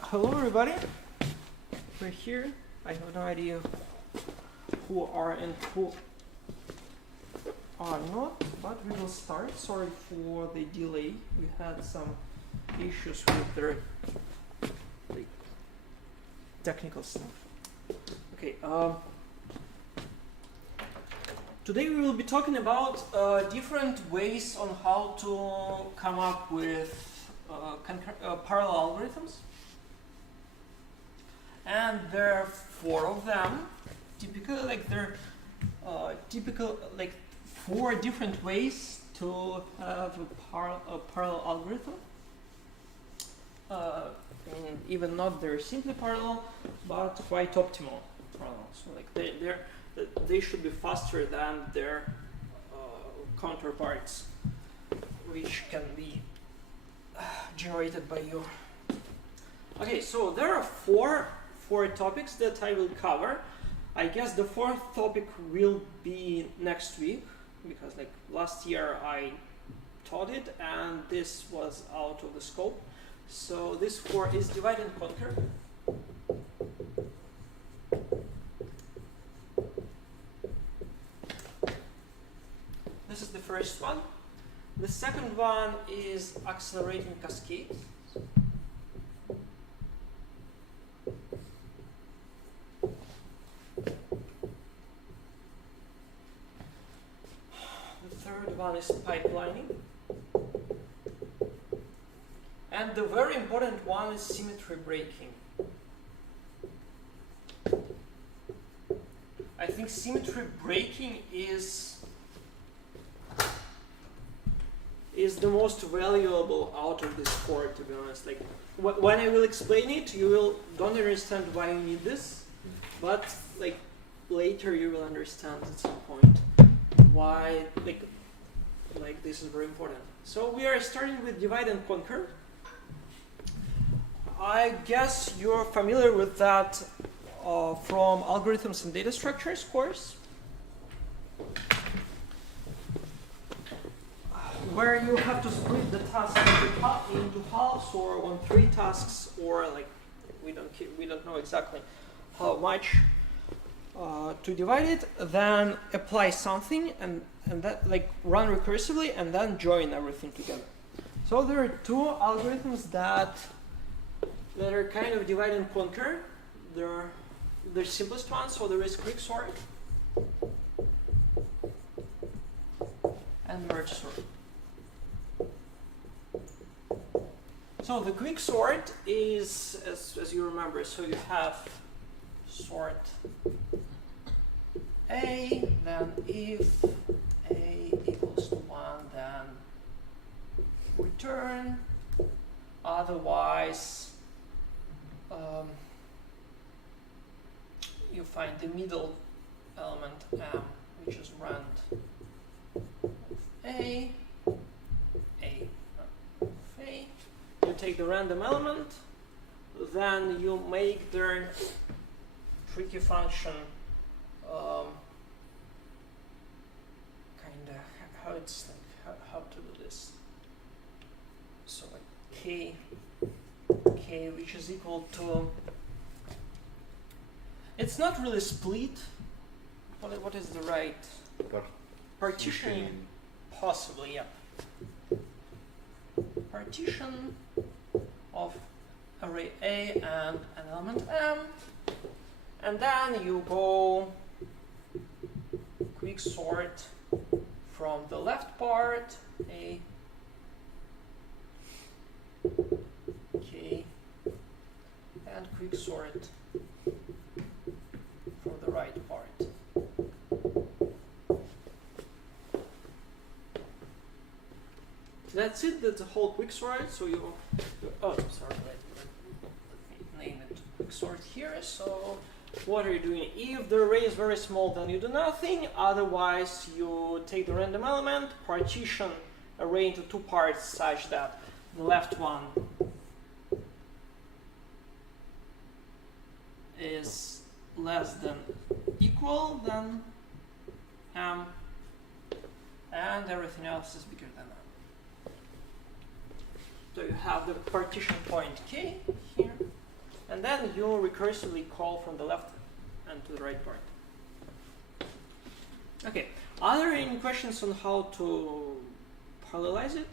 Hello everybody, we're here. I have no idea who are and who are not, but we will start. Sorry for the delay, we had some issues with the technical stuff. Okay, today we will be talking about different ways on how to come up with parallel algorithms, and there are 4 of them. Typically, like 4 different ways to have a parallel algorithm. And even not they're simply parallel, but quite optimal parallel. So like they should be faster than their counterparts, which can be generated by you. Okay, so there are four topics that I will cover. I guess the 4th topic will be next week, because like last year I taught it and this was out of the scope. So this 4 is divide and conquer. This is the first one. The second one is accelerating cascades. The third one is pipelining. And the very important one is symmetry breaking. I think symmetry breaking is the most valuable out of this 4, to be honest. Like when I will explain it, you don't understand why you need this, but like later you will understand at some point why like this is very important. So we are starting with divide and conquer. I guess you're familiar with that from algorithms and data structures course, where you have to split the task into halves or on 3 tasks, or like we don't know exactly how much to divide it, then apply something and that like run recursively and then join everything together. So there are 2 algorithms that are kind of divide and conquer. They're the simplest ones. So there is quick sort and merge sort. So the quick sort is, as you remember, so you have sort A, then if A equals to 1, then return. Otherwise, you find the middle element M, which is rand of A. You take the random element, then you make the tricky function kind of how it's like how to do this. So like k, which is equal to, it's not really split. What is the right partitioning? Possibly, yeah. Partition of array A and an element M, and then you go quick sort from the left part A, K, and quick sort from the right part. That's it, that's the whole quick sort. So you oh, sorry, let me name it quick sort here. So what are you doing? If the array is very small, then you do nothing. Otherwise, you take the random element, partition array into 2 parts such that the left one is less than equal than M, and everything else is bigger than M. So you have the partition point K here, and then you recursively call from the left and to the right part. Okay, are there any questions on how to parallelize it?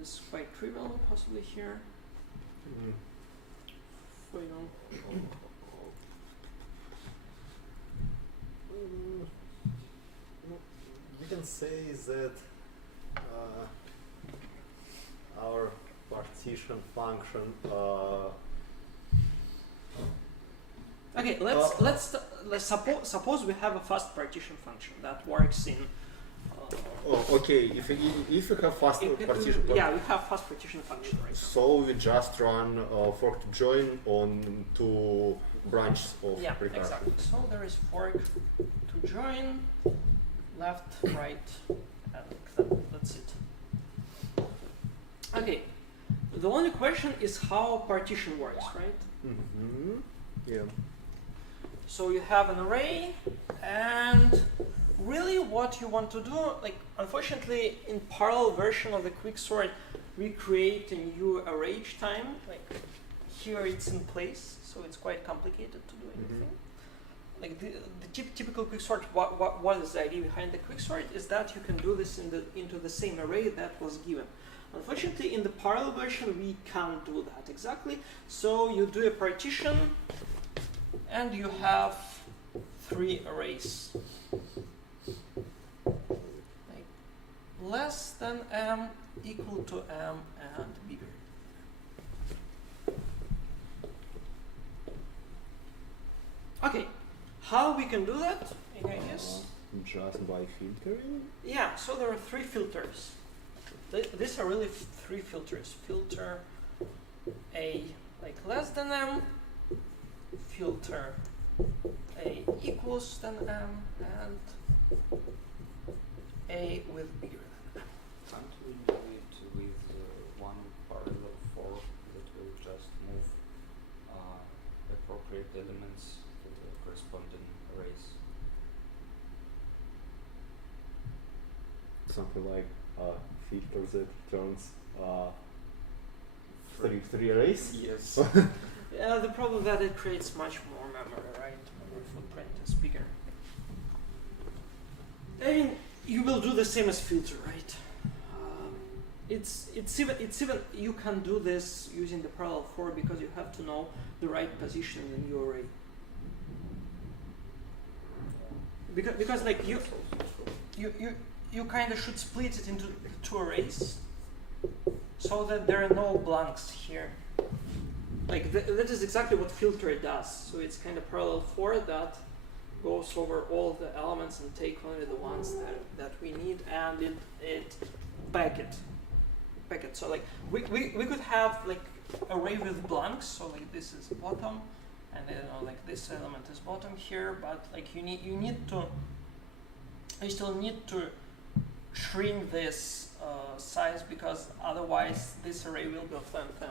This is quite trivial, possibly here. For, you know, we can say that our partition function. Okay, let's suppose we have a fast partition function that works in. Okay. If you have fast partition. Yeah, we have fast partition function, right? So we just run fork to join on two branches of recursion. Exactly. So there is fork to join, left, right, and that's it. Okay. The only question is how partition works, right? Mm-hmm. Yeah. So you have an array, and really what you want to do, like unfortunately in parallel version of the quicksort, we create a new array each time. Like here it's in place, so it's quite complicated to do anything. Like the typical quicksort, what is the idea behind the quicksort is that you can do this into the same array that was given. Unfortunately, in the parallel version, we can't do that exactly. So you do a partition, and you have 3 arrays. Like less than m, equal to m, and bigger. Okay, how we can do that? Any ideas? Just by filtering? Yeah, so there are 3 filters. These are really 3 filters. Filter A like less than m, filter A equals than m, and A with bigger than m. Can't we do it with one parallel fork that will just move appropriate elements to the corresponding arrays? Something like filter that turns three arrays? Yes. Yeah, the problem that it creates much more memory, right? Memory footprint is bigger. I mean, you will do the same as filter, right? It's even you can do this using the parallel for because you have to know the right position in the new array. Because like you kind of should split it into 2 arrays so that there are no blanks here. Like that is exactly what filter does. So it's kind of parallel for that goes over all the elements and take only the ones that we need, and it pack it. So like we could have like array with blanks. So like this is bottom, and then like this element is bottom here. But like you still need to shrink this size because otherwise this array will be of length n.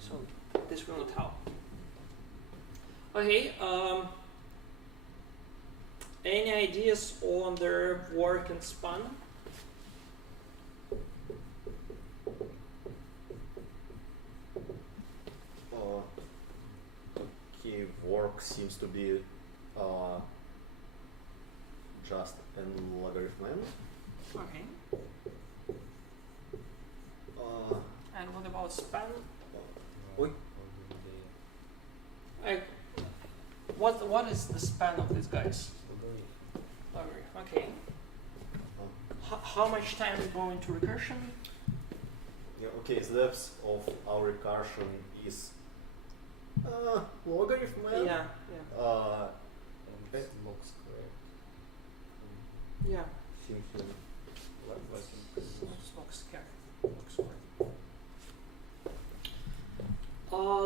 So this will not help. Okay. Any ideas on their work and span? Okay, work seems to be just an logarithm. Okay. And what about span? What is the span of these guys? Logarithm. Okay. How much time we go into recursion? Yeah, okay, the depth of our recursion is logarithm. Yeah. It looks correct. Yeah.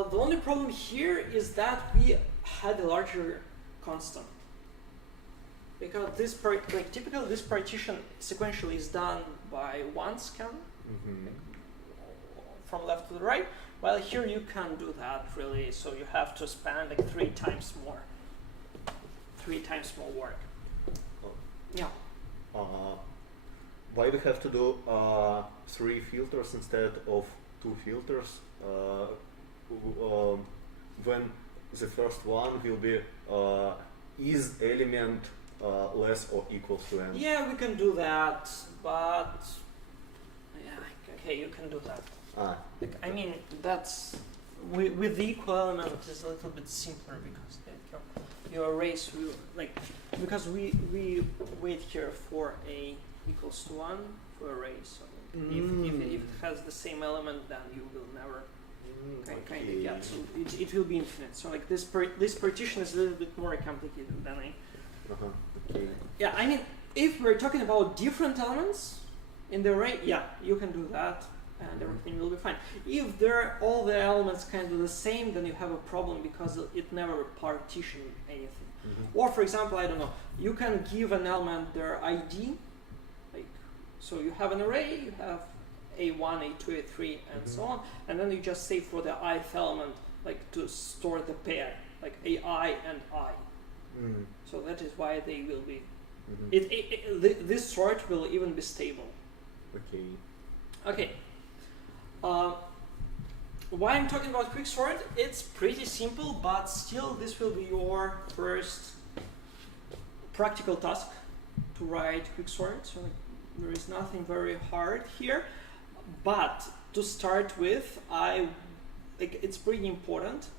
The only problem here is that we had a larger constant. Because this typically this partition sequentially is done by one scan from left to the right, while here you can't do that really, so you have to span like 3 times more. 3 times more work. Oh. Yeah. why we have to do 3 filters instead of 2 filters when the first one will be is element less or equal to n? Yeah, we can do that, but yeah, okay, you can do that. Like, I mean, that's with the equal element is a little bit simpler because your arrays will because we wait here for a equals to 1 for array. So if it has the same element, then you will never kind of get. So it will be infinite. So like this partition is a little bit more complicated than I. Okay. Yeah, I mean, if we're talking about different elements in the array, yeah, you can do that, and everything will be fine. If all the elements kind of the same, then you have a problem because it never partitioned anything. Or for example, I don't know, you can give an element their ID, like so you have an array, you have A1, A2, A3, and so on, and then you just say for the ith element, like to store the pair, like AI and I. So that is why they will be. This sort will even be stable. Okay. Okay. Why I'm talking about quicksort? It's pretty simple, but still, this will be your first practical task to write quicksort. So there is nothing very hard here. But to start with, it's pretty important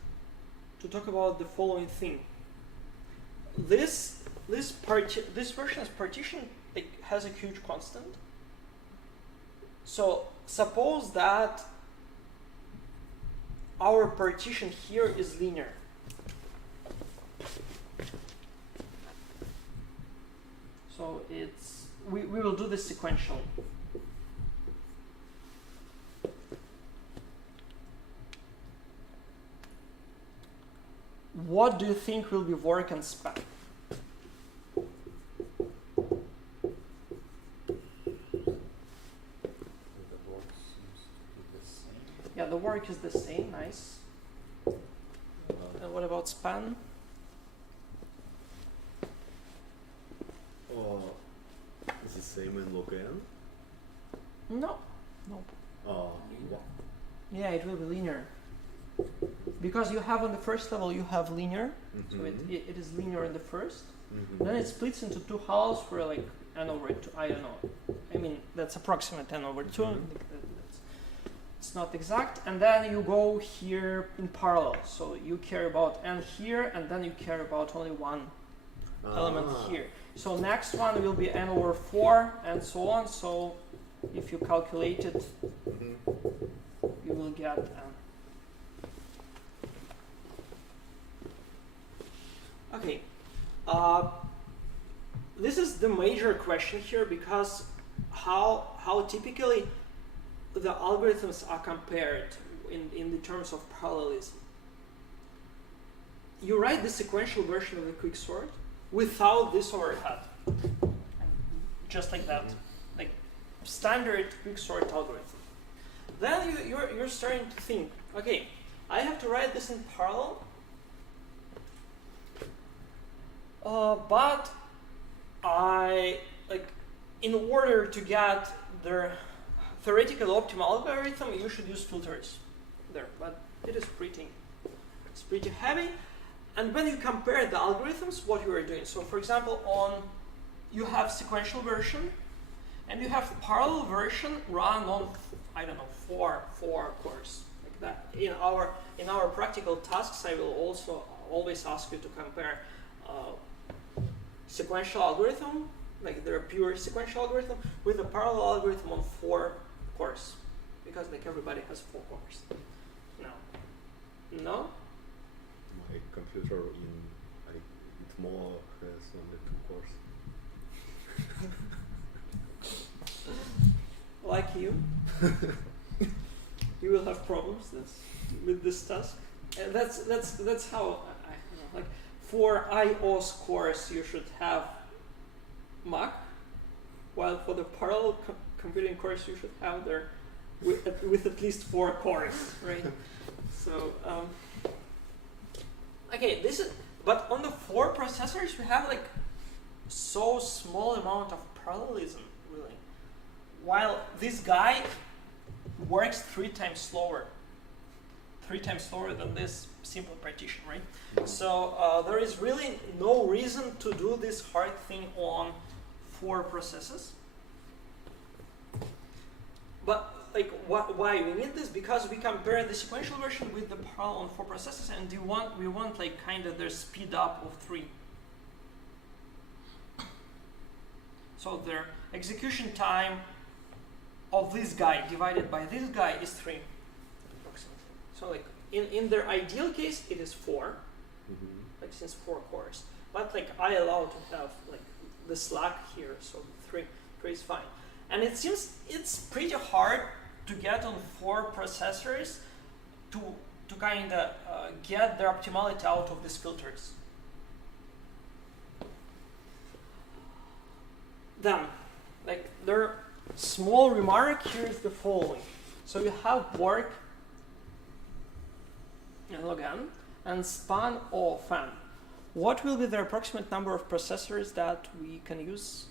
to talk about the following thing. This version's partition has a huge constant. So suppose that our partition here is linear. So we will do this sequentially. What do you think will be work and span? Yeah, the work is the same, nice. And what about span? Is the same in log n? No. Yeah, it will be linear. Because you have on the first level, you have linear, so it is linear in the first. Then it splits into 2 halves for like n over 2, I don't know. I mean, that's approximate n over 2. It's not exact. And then you go here in parallel. So you care about n here, and then you care about only one element here. So next one will be n over 4, and so on. So if you calculate it, you will get n. Okay, this is the major question here because how typically the algorithms are compared in the terms of parallelism. You write the sequential version of the quicksort without this overhead, just like that, like standard quicksort algorithm. Then you're starting to think, okay, I have to write this in parallel. But in order to get the theoretical optimal algorithm, you should use filters there. But it's pretty heavy. And when you compare the algorithms, what you are doing. So, for example, you have sequential version, and you have the parallel version run on, I don't know, four cores like that. In our practical tasks, I will also always ask you to compare. Sequential algorithm, like their pure sequential algorithm, with a parallel algorithm on 4 cores, because like everybody has 4 cores. No? My computer in ITMO has only 2 cores. Like you, you will have problems with this task. And that's how I like. For IOS cores, you should have Mach, while for the parallel computing cores, you should have there with at least 4 cores, right? So, okay, but on the 4 processors, we have like so small amount of parallelism, really. while this guy works 3 times slower. 3 times slower than this simple partition, right? So there is really no reason to do this hard thing on 4 processes. But like, why we need this? Because we compare the sequential version with the parallel on 4 processes, and we want like kind of their speed up of 3. So their execution time of this guy divided by this guy is 3, approximately. So like in their ideal case, it is 4, like since 4 cores. But like I allow to have like the slack here, so 3 is fine. And it seems it's pretty hard to get on 4 processors to kind of get their optimality out of these filters. Then, like their small remark here is the following. So you have work in log n and span of n. What will be the approximate number of processors that we can use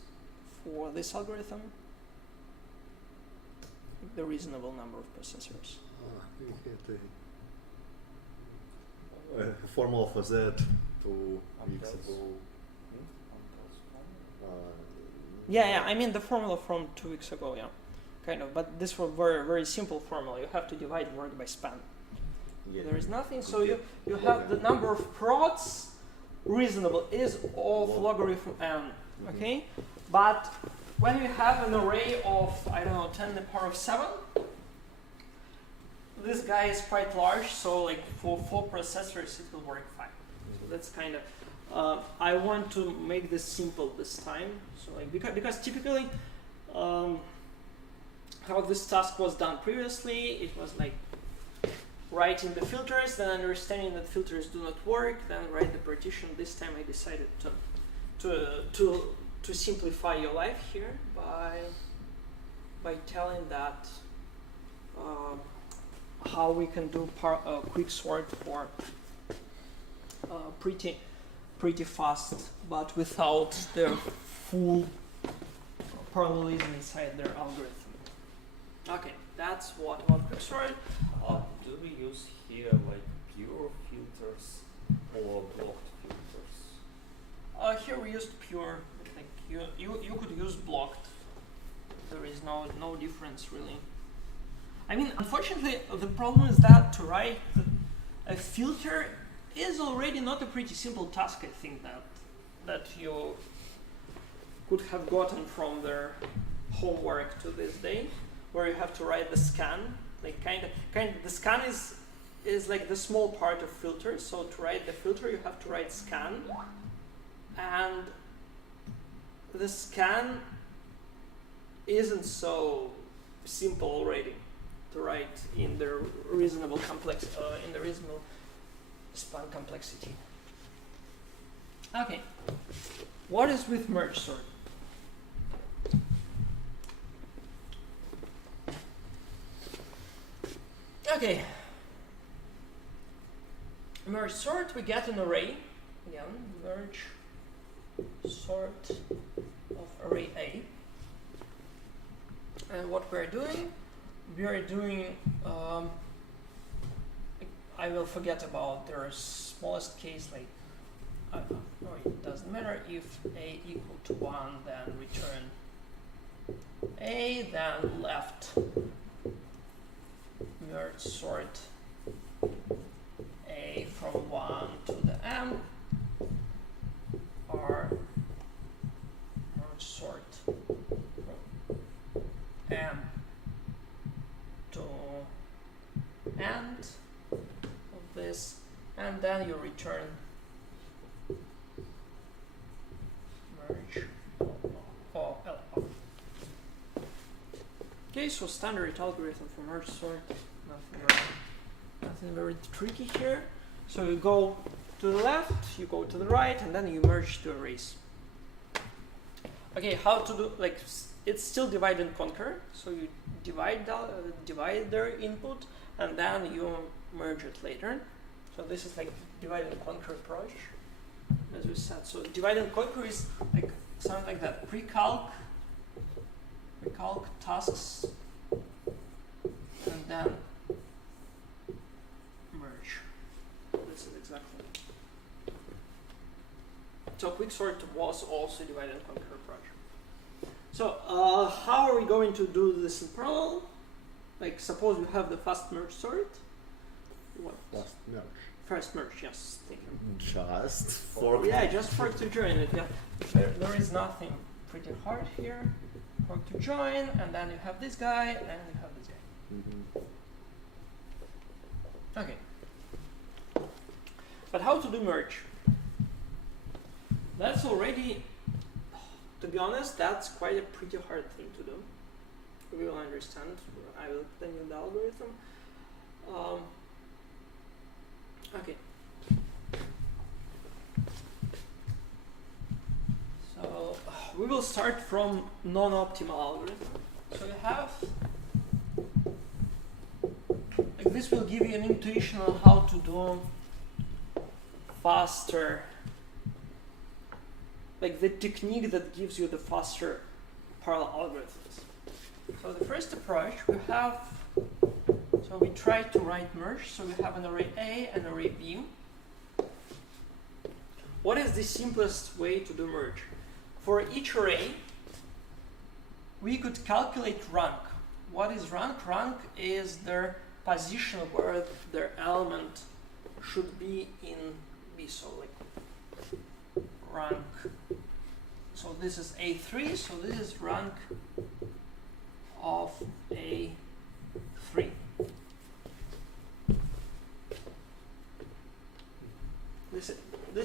for this algorithm? The reasonable number of processors. We had a formula for that 2 weeks ago. Yeah, I mean the formula from 2 weeks ago, yeah, kind of. But this was very simple formula. You have to divide work by span. Yeah. There is nothing, so you have the number of prods reasonable is of logarithm n, okay? But when you have an array of, I don't know, 10 to the power of 7, this guy is quite large, so like for 4 processors it will work fine. So that's kind of, I want to make this simple this time. So like because typically how this task was done previously, it was like writing the filters, then understanding that filters do not work, then write the partition. This time I decided to simplify your life here by telling that how we can do quick sort for pretty fast, but without the full parallelism inside their algorithm. Okay, that's what about quick sort. Do we use here like pure filters or blocked filters? Here we used pure. Like you could use blocked. There is no difference really. I mean, unfortunately, the problem is that to write a filter is already not a pretty simple task. I think that you could have gotten from their homework to this day, where you have to write the scan. Like kind of the scan is like the small part of filter. So to write the filter, you have to write scan, and the scan isn't so simple already to write in the reasonable in the reasonable span complexity. Okay, what is with merge sort? Okay, merge sort, we get an array. Again, merge sort of array A. And what we are doing, I will forget about their smallest case, like, no, it doesn't matter. If A equal to 1, then return A, then left merge sort A from 1 to the M, or merge sort from M to end of this, and then you return merge or L. Okay, so standard algorithm for merge sort. Nothing very tricky here. So you go to the left, you go to the right, and then you merge two arrays. Okay, how to do, like, it's still divide and conquer. So you divide their input, and then you merge it later. So this is like divide and conquer approach, as we said. So divide and conquer is like something like that. Pre-calc we calc tasks and then merge. This is exactly. So quicksort was also divide and conquer approach. So how are we going to do this in parallel? Like suppose we have the fast merge sort. What? Fast merge. First merge, yes. Thank you. Just fork. Yeah, just fork to join it. Yeah, there is nothing pretty hard here. Fork to join, and then you have this guy, and you have this guy. Okay. But how to do merge? That's already, to be honest, that's quite a pretty hard thing to do. We will understand. I will explain you the algorithm. Okay. So we will start from non-optimal algorithm. So you have, like this will give you an intuition on how to do faster, like the technique that gives you the faster parallel algorithms. So the first approach we have, so we try to write merge, so we have an array A and array B. What is the simplest way to do merge? For each array, we could calculate rank. What is rank? Rank is their position where their element should be in B. So like rank. So this is A3, so this is rank of A3. This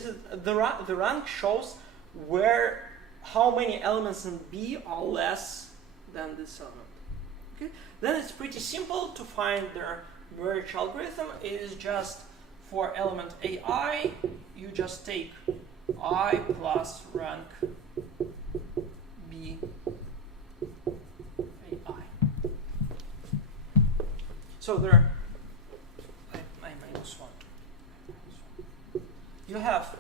is the rank shows where how many elements in B are less than this element. Okay, then it's pretty simple to find their merge algorithm. It is just for element AI, you just take I plus rank B AI. So there I minus 1. You have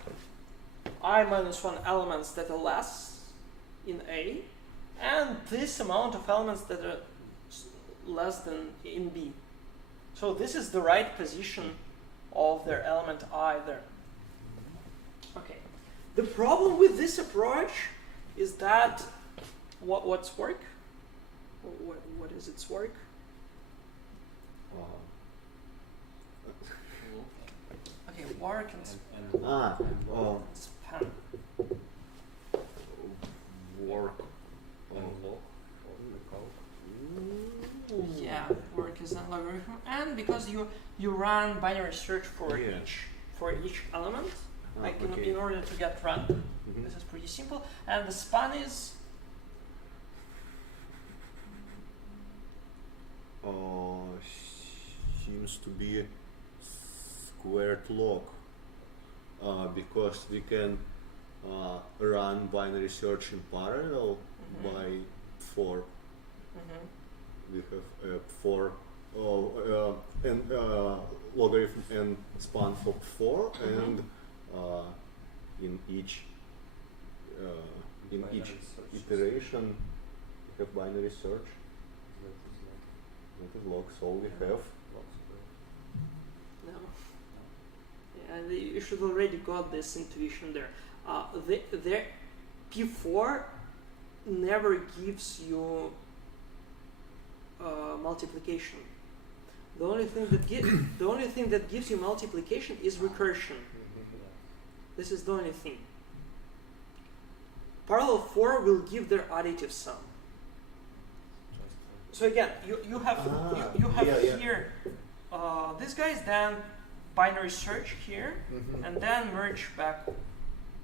I minus 1 elements that are less in A, and this amount of elements that are less than in B. So this is the right position of their element I there. Okay. The problem with this approach is that what's work? What is its work? Okay, work and span. Work. Yeah, work is an logarithm, and because you run binary search for each element, like in order to get rank. This is pretty simple, and the span is seems to be squared log, because we can run binary search in parallel by 4. We have 4 and logarithm and span for 4, and in each iteration we have binary search. That is log, so we have. no. Yeah, you should already got this intuition there. The P4 never gives you multiplication. The only thing that gives you multiplication is recursion. This is the only thing. Parallel 4 will give their additive sum. So again, you have here these guys, then binary search here, and then merge back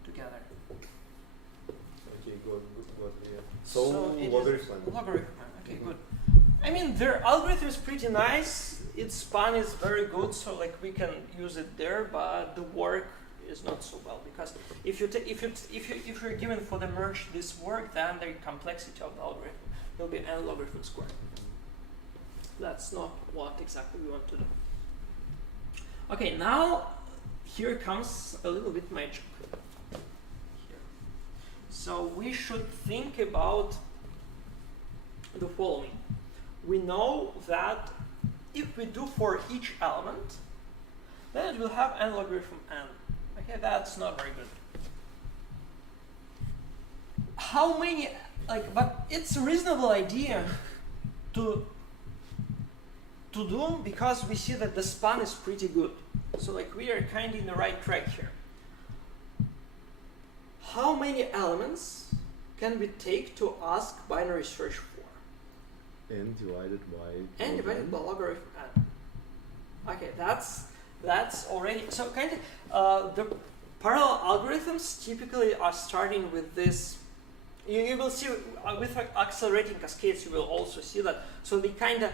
together. Okay, good. So logarithm. Okay, good. I mean, their algorithm is pretty nice. Its span is very good, so like we can use it there, but the work is not so well, because if you're given for the merge this work, then the complexity of the algorithm will be n logarithm squared. That's not what exactly we want to do. Okay, now here comes a little bit magic. Here. So we should think about the following. We know that if we do for each element, then it will have n logarithm n. Okay, that's not very good. How many, but it's a reasonable idea to do because we see that the span is pretty good. So we are kind of in the right track here. How many elements can we take to ask binary search for? N divided by N divided by logarithm n. Okay, that's already, so kind of the parallel algorithms typically are starting with this. You will see with accelerating cascades, you will also see that. So they kind of,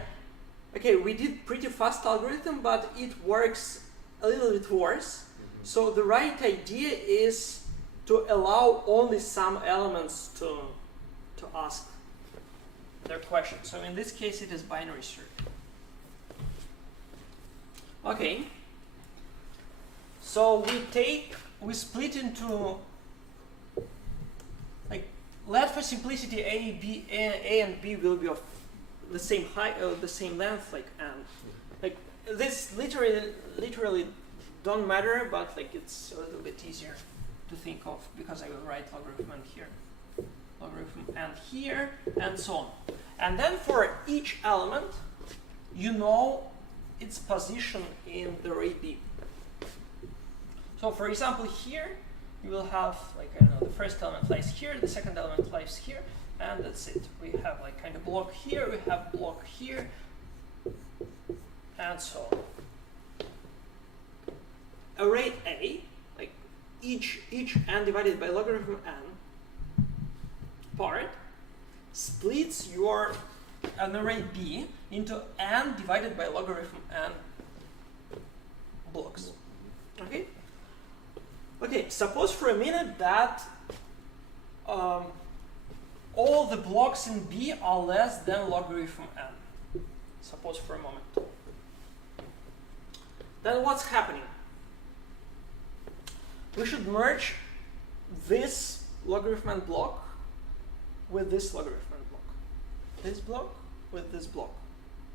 okay, we did pretty fast algorithm, but it works a little bit worse. So the right idea is to allow only some elements to ask their question. So in this case, it is binary search. Okay. So we split into, let for simplicity A and B will be of the same height, the same length, n. This literally don't matter, but it's a little bit easier to think of because I will write logarithm n here, logarithm n here, and so on. And then for each element, you know its position in the array B. So for example, here you will have I don't know, the first element lies here, the second element lies here, and that's it. We have kind of block here, we have block here, and so on. Array A, each n divided by logarithm n part splits an array B into n divided by logarithm n blocks. Okay? Okay, suppose for a minute that all the blocks in B are less than logarithm n. Suppose for a moment. Then what's happening? We should merge this logarithm n block with this logarithm n block. This block with this block,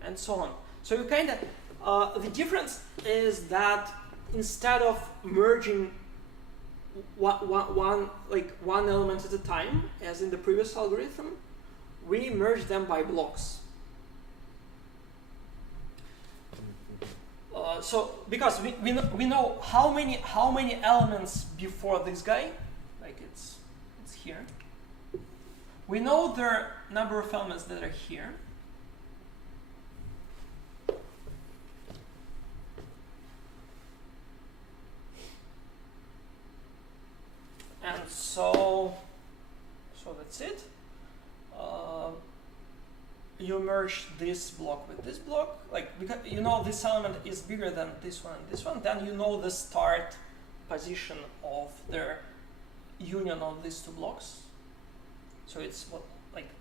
and so on. So you kind of, the difference is that instead of merging one element at a time, as in the previous algorithm, we merge them by blocks. So because we know how many elements before this guy, it's here. We know the number of elements that are here. And so that's it. You merge this block with this block, because you know this element is bigger than this one and this one, then you know the start position of their union of these two blocks. So it's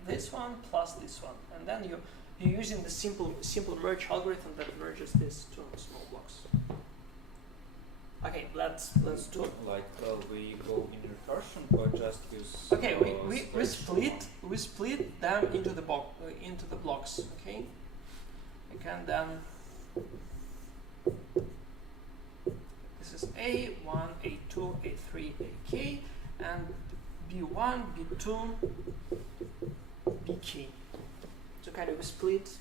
this one plus this one, and then you're using the simple merge algorithm that merges these two small blocks. Okay, let's do it. We go in recursion or just use. Okay, we split them into the blocks. Okay, we can then. This is A1, A2, A3, AK, and B1, B2, BK. So kind of we split.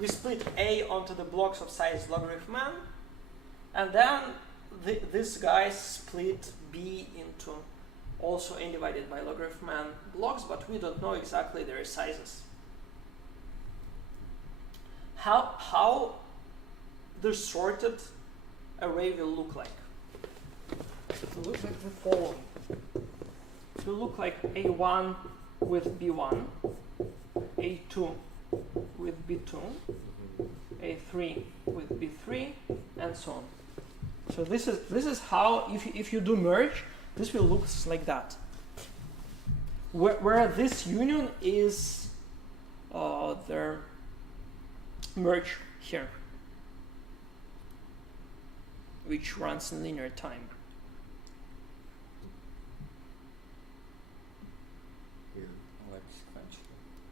We split A onto the blocks of size logarithm n, and then this guy split B into also n divided by logarithm n blocks, but we don't know exactly their sizes. How the sorted array will look like? It will look like the following. It will look like A1 with B1, A2 with B2, A3 with B3, and so on. So this is how, if you do merge, this will look like that. Where this union is their merge here, which runs in linear time.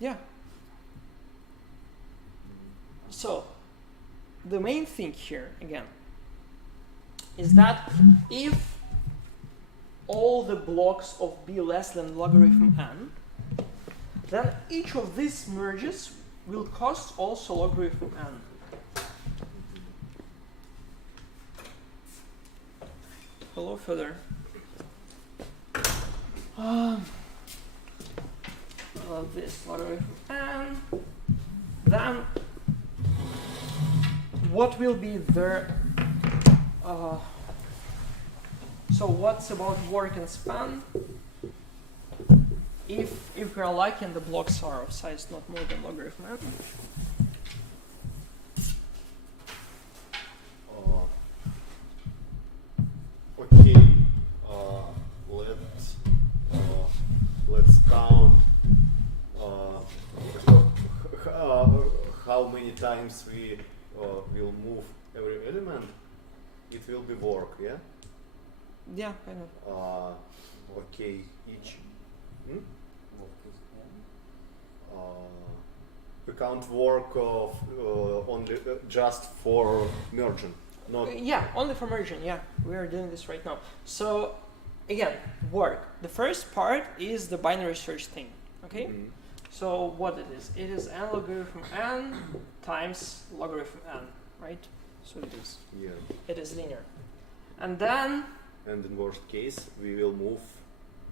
Yeah. So, the main thing here, again, is that if all the blocks of b less than logarithm n, then each of these merges will cost also logarithm n. Hello, further. This logarithm n. Then what will be there? So what's about work and span? If we're lucky and the blocks are of size not more than logarithm n. Okay, let's count how many times we will move every element. It will be work, yeah? Yeah, kind of. Okay, each. What is n? We count work of only just for merging, not. Yeah, only for merging. Yeah, we are doing this right now. So again, work. The first part is the binary search thing. Okay. Mhm. So what it is? It is n logarithm n times logarithm n, right? So it is. Yeah. It is linear. And then And in worst case, we will move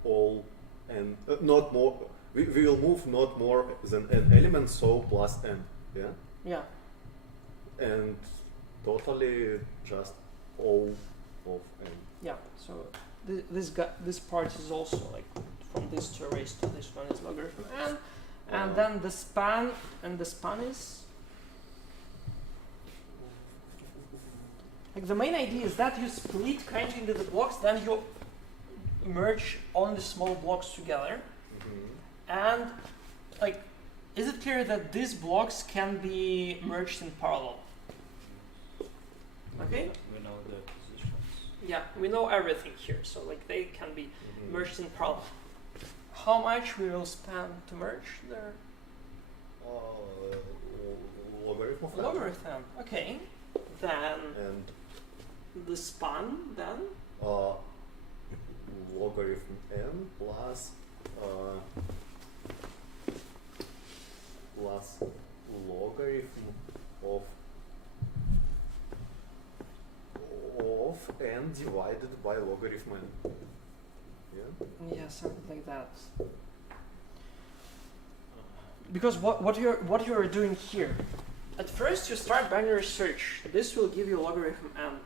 all and not more. We will move not more than an element, so plus n. Yeah. yeah, And totally just all of n. yeah. So this part is also like from this to raise to this one is logarithm n, and then the span is like the main idea is that you split kind of into the blocks, then you merge only small blocks together. And like, is it clear that these blocks can be merged in parallel? Okay. We know the positions. Yeah, we know everything here, so like they can be merged in parallel. How much we will spend to merge their Logarithm of n. logarithm? Okay, then And the span then. logarithm n plus logarithm of n divided by logarithm n. Yeah. Yeah, something like that. Because what you're doing here, at first you start binary search. This will give you logarithm n.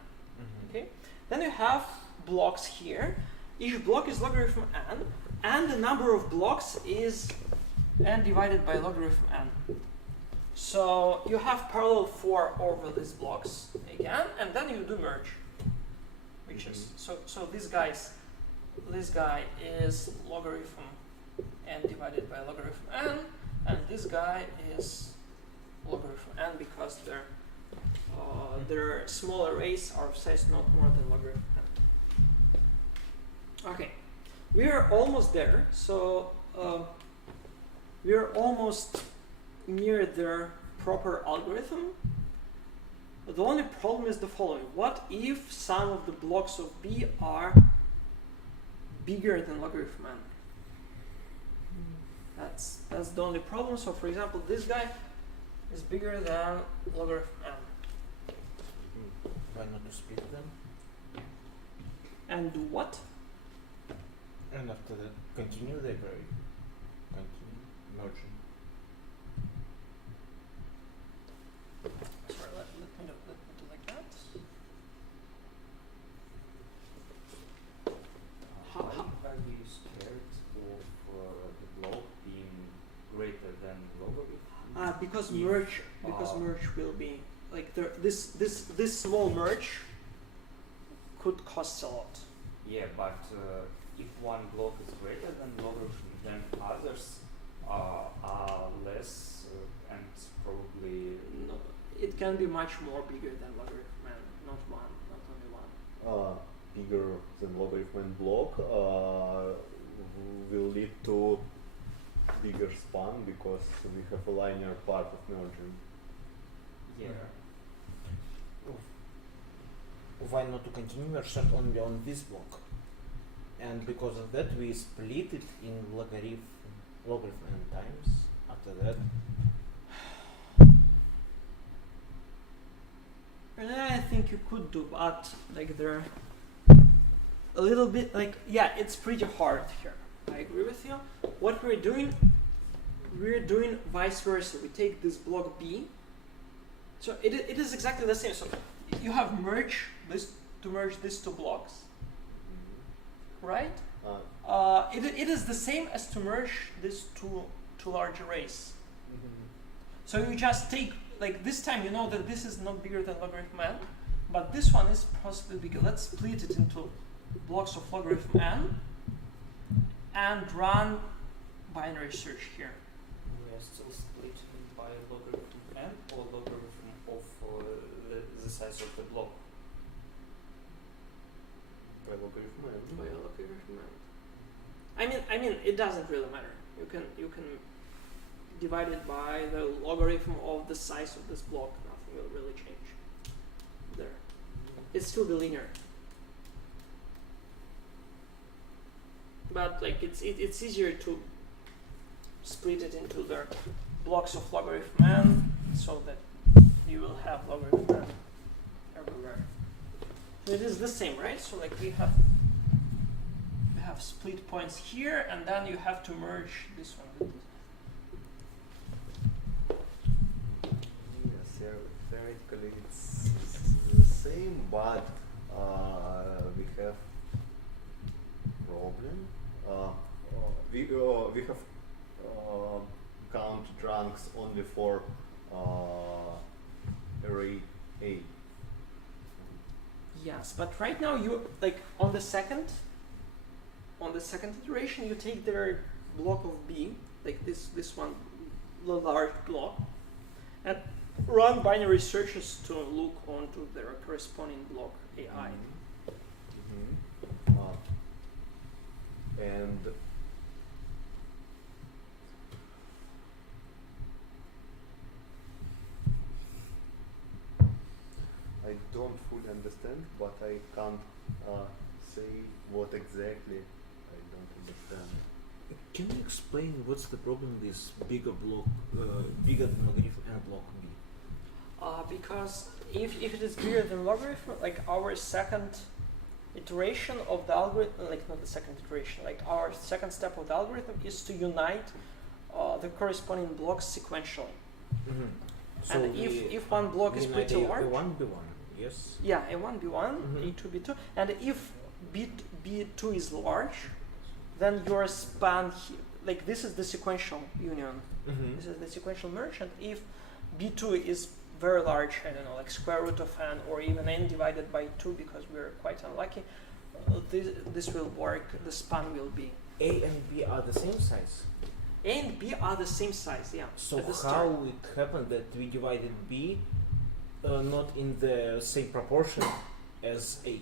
Okay. Then you have blocks here. Each block is logarithm n, and the number of blocks is n divided by logarithm n. So you have parallel 4 over these blocks again, and then you do merge, which is so this guy is logarithm n divided by logarithm n, and this guy is logarithm n because their small arrays are of size not more than logarithm n. Okay, we are almost there. So we are almost near their proper algorithm. The only problem is the following: what if some of the blocks of B are bigger than logarithm n? That's the only problem. So for example, this guy is bigger than logarithm n. Why not to split them? And do what? And after that, continue the library. Continue merging. Sorry, let me do like that. Why are we scared of the block being greater than logarithm? Because If, merge will be like this small merge could cost a lot. Yeah, but if one block is greater than logarithm, then others are less and probably. No, it can be much more bigger than logarithm n, not only one. Bigger than logarithm n block will lead to bigger span because we have a linear part of merging. Yeah. Why not to continue merging only on this block? And because of that, we split it in logarithm n times. After that, And I think you could do, but like they're a little bit like, yeah, it's pretty hard here. I agree with you. What we're doing vice versa. We take this block B. So it is exactly the same. So you have merge these two blocks, right? It is the same as to merge these two large arrays. So you just take, like this time you know that this is not bigger than logarithm n, but this one is possibly bigger. Let's split it into blocks of logarithm n and run binary search here. We are still splitting by logarithm n or logarithm of the size of the block. By logarithm n. By logarithm n. I mean, it doesn't really matter. You can divide it by the logarithm of the size of this block. Nothing will really change there. It's still be linear. But like it's easier to split it into the blocks of logarithm n, so that you will have logarithm n everywhere. So it is the same, right? So like we have split points here, and then you have to merge this one with this. Yes, yeah, theoretically it's the same, but we have problem. We have count trunks only for array A. Yes, but right now you like on the second iteration you take their block of B, like this one, the large block, and run binary searches to look onto their corresponding block AI. And I don't fully understand, but I can't say what exactly I don't understand. can you explain what's the problem with this bigger block, bigger than logarithm n block B? Because if it is bigger than logarithm, like our second iteration of the algorithm, like not the second iteration, like our second step of the algorithm is to unite the corresponding blocks sequentially. So And if one block is pretty large, A1, B1, yes? yeah, A1, B1, Mhm. A2, B2, and if B2 is large, then your span, like this is the sequential union, this is the sequential merge, and if B2 is very large, I don't know, like square root of n or even n divided by 2 because we're quite unlucky, this will work, the span will be. A and B are the same size. A and B are the same size, yeah. So at the how start. it happened that we divided B not in the same proportion as A?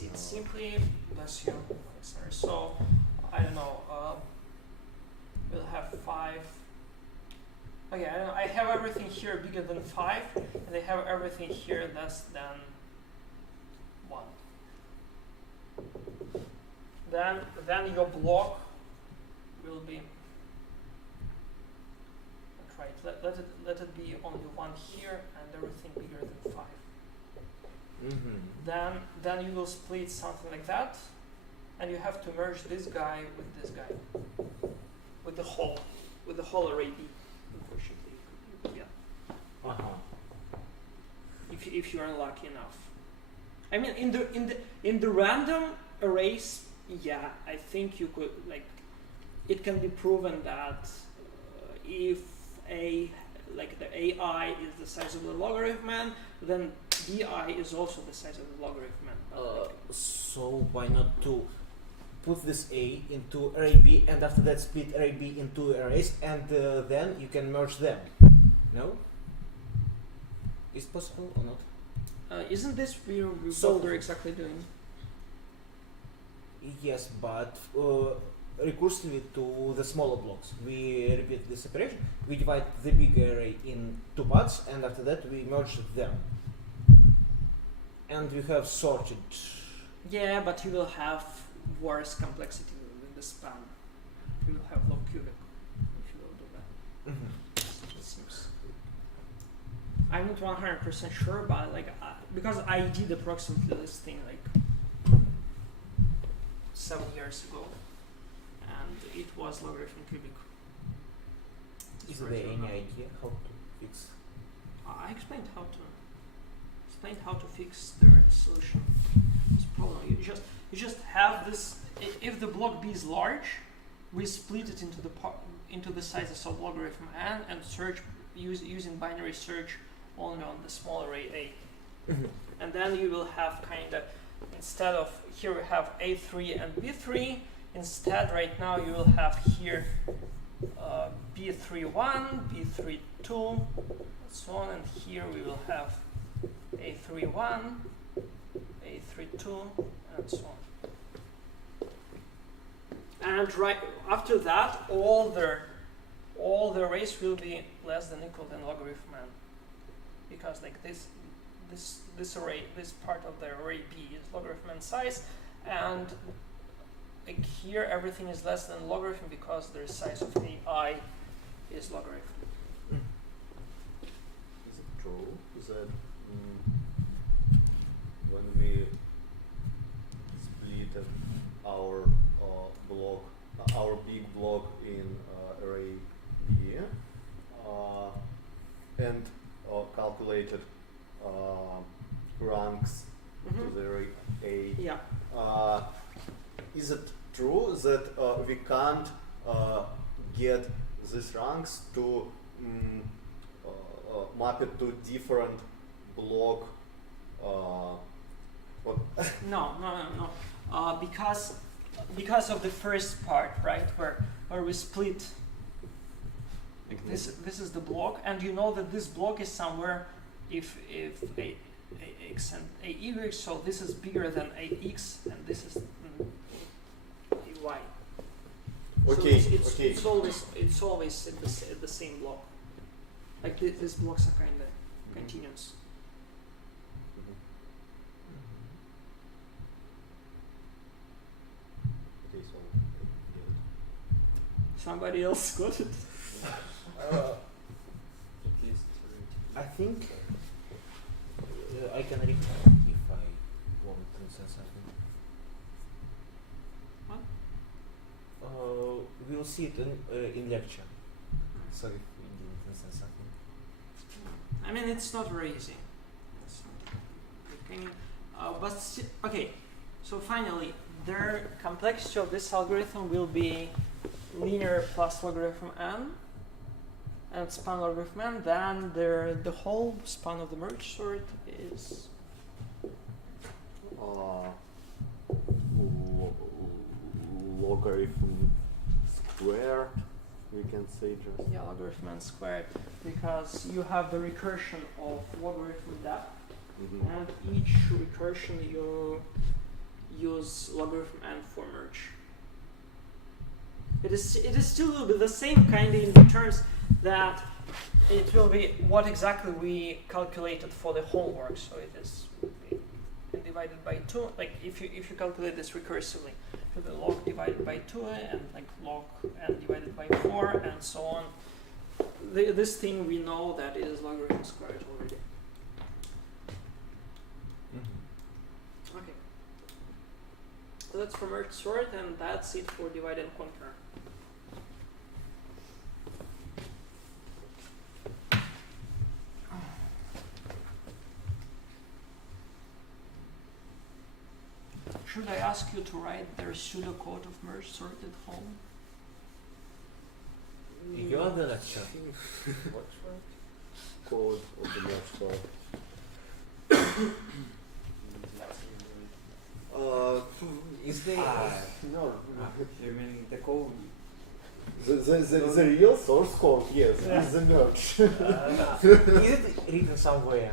It's simply, bless you, sorry. So, I don't know, we'll have 5. Okay, I don't know, I have everything here bigger than 5, and I have everything here less than 1. Then your block will be, that's right, let it be only 1 here and everything bigger than 5. Then you will split something like that, and you have to merge this guy with this guy, with the whole array B. Unfortunately, yeah. If you're unlucky enough. I mean, in the random arrays, yeah, I think you could, like, it can be proven that if like the AI is the size of the logarithm n, then BI is also the size of the logarithm n. So why not to put this A into array B and after that split array B into arrays and then you can merge them? No? Is it possible or not? Isn't this So- what we're exactly doing? Yes, but recursively to the smaller blocks. We repeat this operation. We divide the big array in two parts, and after that we merge them. And we have sorted. Yeah, but you will have worse complexity in the span. You will have log cubic if you will do that. It seems. I'm not 100% sure, but like because I did approximately this thing like 7 years ago, and it was logarithm cubic. Is there any idea how to fix? I explained how to fix the solution. This problem. You just have this. If the block B is large, we split it into the sizes of logarithm n and search using binary search only on the small array A. And then you will have kind of, instead of here we have A3 and B3, instead right now you will have here B31, B32, and so on, and here we will have A31, A32, and so on. And right after that, all the arrays will be less than equal than logarithm n, because like this array, this part of the array B is logarithm n size, and like here everything is less than logarithm because the size of AI is logarithm. Is it true that when we split our block, our big block in array B, and calculated ranks to the array A? Yeah. Is it true that we can't get these ranks to map it to different block? No. Because of the first part, right, where we split. Like this is the block, and you know that this block is somewhere if ax and ay, so this is bigger than ax, and this is ay. Okay. So it's always at the same block. Like these blocks are kind of continuous. Okay, so Somebody else got it. At least I think I can read if I want to say something. What? We'll see it in lecture. So if we didn't say something. I mean, it's not very easy. Okay. So finally, the complexity of this algorithm will be linear plus logarithm n, and span logarithm n. Then the whole span of the merge sort is logarithm squared, we can say just. yeah logarithm n squared, because you have the recursion of logarithm depth. And each recursion you use logarithm n for merge. It is still will be the same kind of in the terms that it will be what exactly we calculated for the homework. So it is divided by 2. Like if you calculate this recursively, the log divided by 2 and like log n divided by 4 and so on. This thing we know that is logarithm squared already. Okay. So that's for merge sort, and that's it for divide and conquer. Should I ask you to write their pseudocode of merge sort at home? You are the lecture. Code of the merge sort. Is there? No. you mean the code? The real source code, yes, is the merge. Is it written somewhere?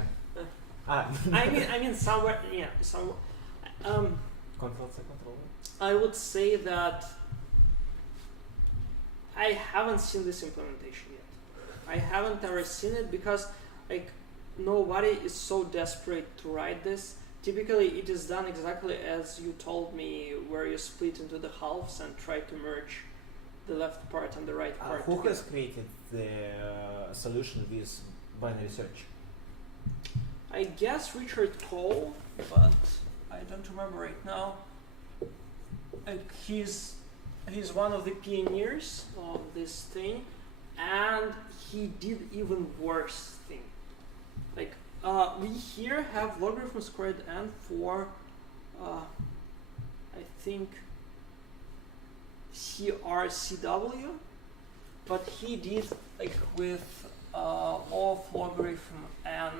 I mean somewhere, yeah, Control C, Control V. I would say that I haven't seen this implementation yet. I haven't ever seen it because like nobody is so desperate to write this. Typically, it is done exactly as you told me, where you split into the halves and try to merge the left part and the right part. Who together. has created the solution with binary search? I guess Richard Cole, but I don't remember right now. Like he's one of the pioneers of this thing, and he did even worse thing. Like we here have logarithm squared n for I think CRCW, but he did like with of logarithm n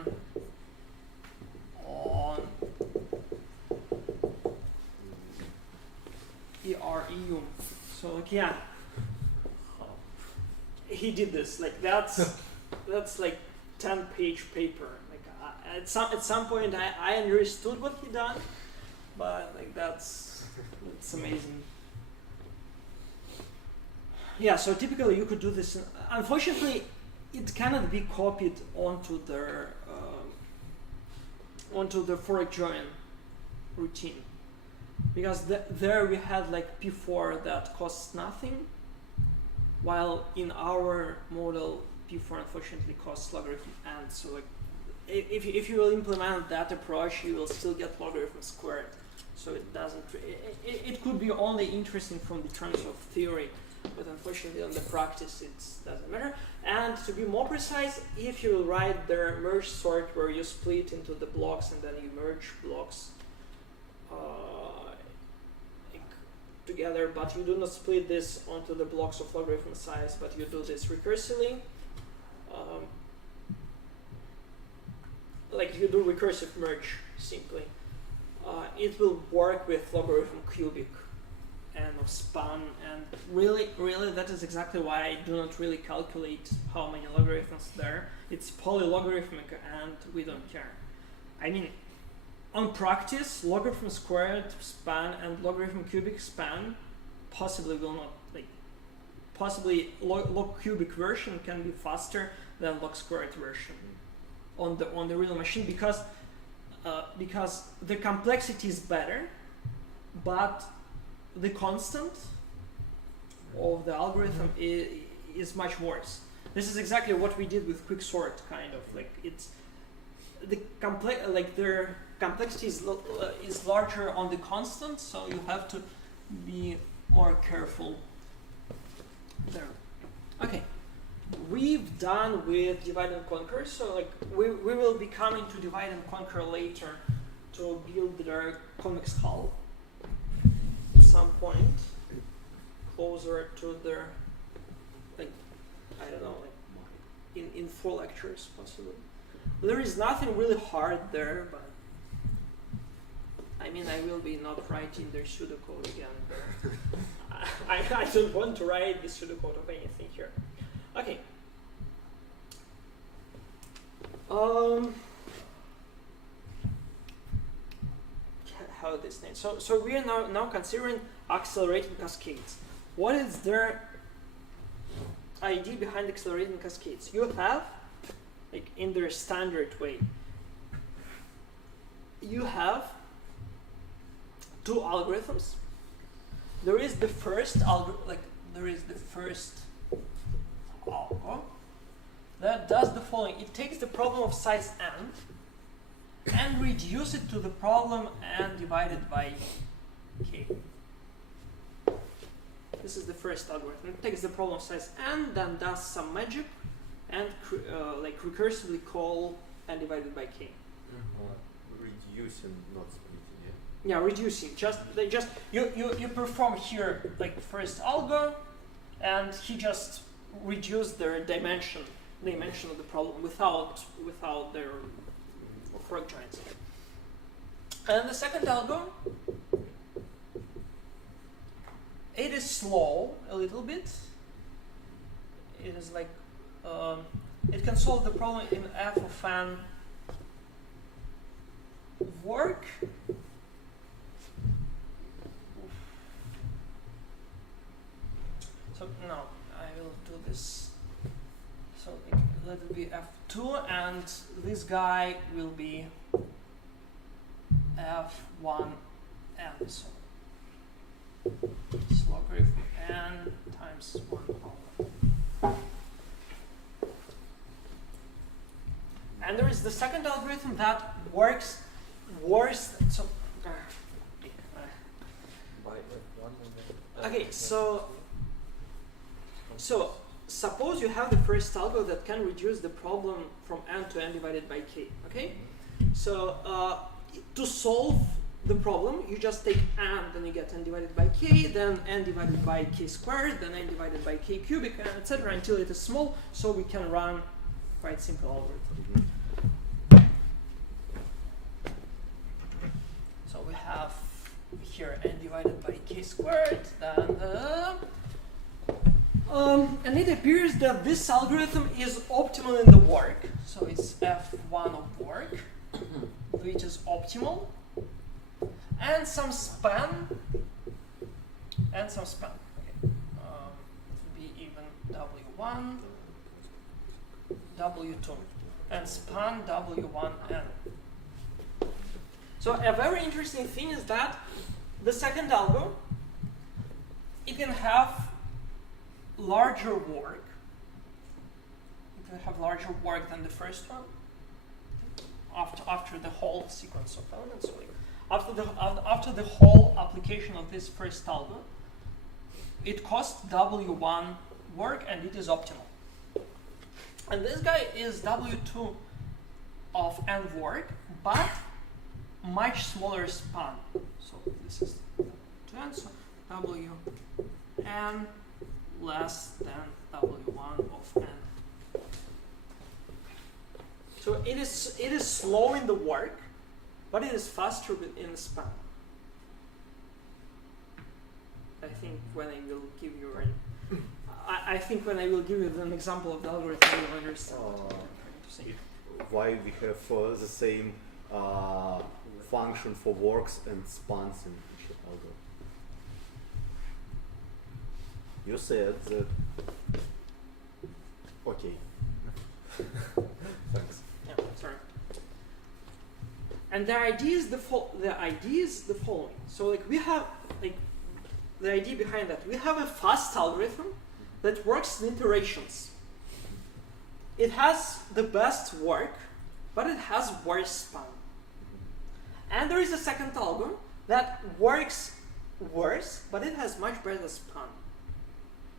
on EREU. So like yeah, he did this. Like that's like 10-page paper. Like at some point I understood what he done, but like that's amazing. Yeah. So typically you could do this. Unfortunately, it cannot be copied onto the fork join routine, because there we had like P4 that costs nothing, while in our model P4 unfortunately costs logarithm n. So like if you will implement that approach, you will still get logarithm squared. So it doesn't. It could be only interesting from the terms of theory, but unfortunately on the practice it doesn't matter. And to be more precise, if you write the merge sort where you split into the blocks and then you merge blocks together, but you do not split this onto the blocks of logarithm size, but you do this recursively, like you do recursive merge simply, it will work with logarithm cubic and of span, and really that is exactly why I do not really calculate how many logarithms there. It's polylogarithmic and we don't care. I mean, on practice, logarithm squared span and logarithm cubic span possibly will not, like, possibly log cubic version can be faster than log squared version on the real machine, because the complexity is better, but the constant of the algorithm is much worse. This is exactly what we did with quicksort, kind of like it's the their complexity is larger on the constant, so you have to be more careful there. Okay, we've done with divide and conquer, so like we will be coming to divide and conquer later to build their convex hull at some point closer to their, like, I don't know, like in 4 lectures possibly. There is nothing really hard there, but I mean, I will be not writing their pseudocode again. I don't want to write the pseudocode of anything here. Okay. How this name? So we are now considering accelerating cascades. What is their idea behind accelerating cascades? You have, like in their standard way, you have 2 algorithms. There is the first algorithm that does the following. It takes the problem of size n and reduce it to the problem n divided by k. This is the first algorithm. It takes the problem of size n, then does some magic, and like recursively call n divided by k. Reducing, not splitting, yeah? Yeah, reducing. You perform here like first algo, and he just reduced their dimension of the problem without their fork joins. And the second algo, it is slow a little bit. It is like it can solve the problem in f of n work. So no, I will do this. So let it be f2, and this guy will be f1 n. So it's logarithm n times 1 half. And there is the second algorithm that works worse. So okay, so suppose you have the first algo that can reduce the problem from n to n divided by k. Okay, so to solve the problem, you just take n, then you get n divided by k, then n divided by k squared, then n divided by k cubic, etc. until it is small. So we can run quite simple algorithm. So we have here n divided by k squared, then and it appears that this algorithm is optimal in the work. So it's f1 of work, which is optimal, and some span, Okay. It would be even w1, w2, and span w1n. So a very interesting thing is that the second algo, it can have larger work. It can have larger work than the first one. After the whole sequence of elements, so like after the whole application of this first algo, it costs w1 work and it is optimal. And this guy is w2 of n work, but much smaller span. So this is 2n, so wn less than w1 of n. So it is slow in the work, but it is faster in the span. I think when I will give you I think when I will give you an example of the algorithm, you will understand what I'm trying to say. Why we have the same function for works and spans in each algo? You said that. Okay. Thanks. Yeah, sorry. And the idea is the following. So like we have like the idea behind that, we have a fast algorithm that works in iterations. It has the best work, but it has worse span. And there is a second algorithm that works worse, but it has much better span.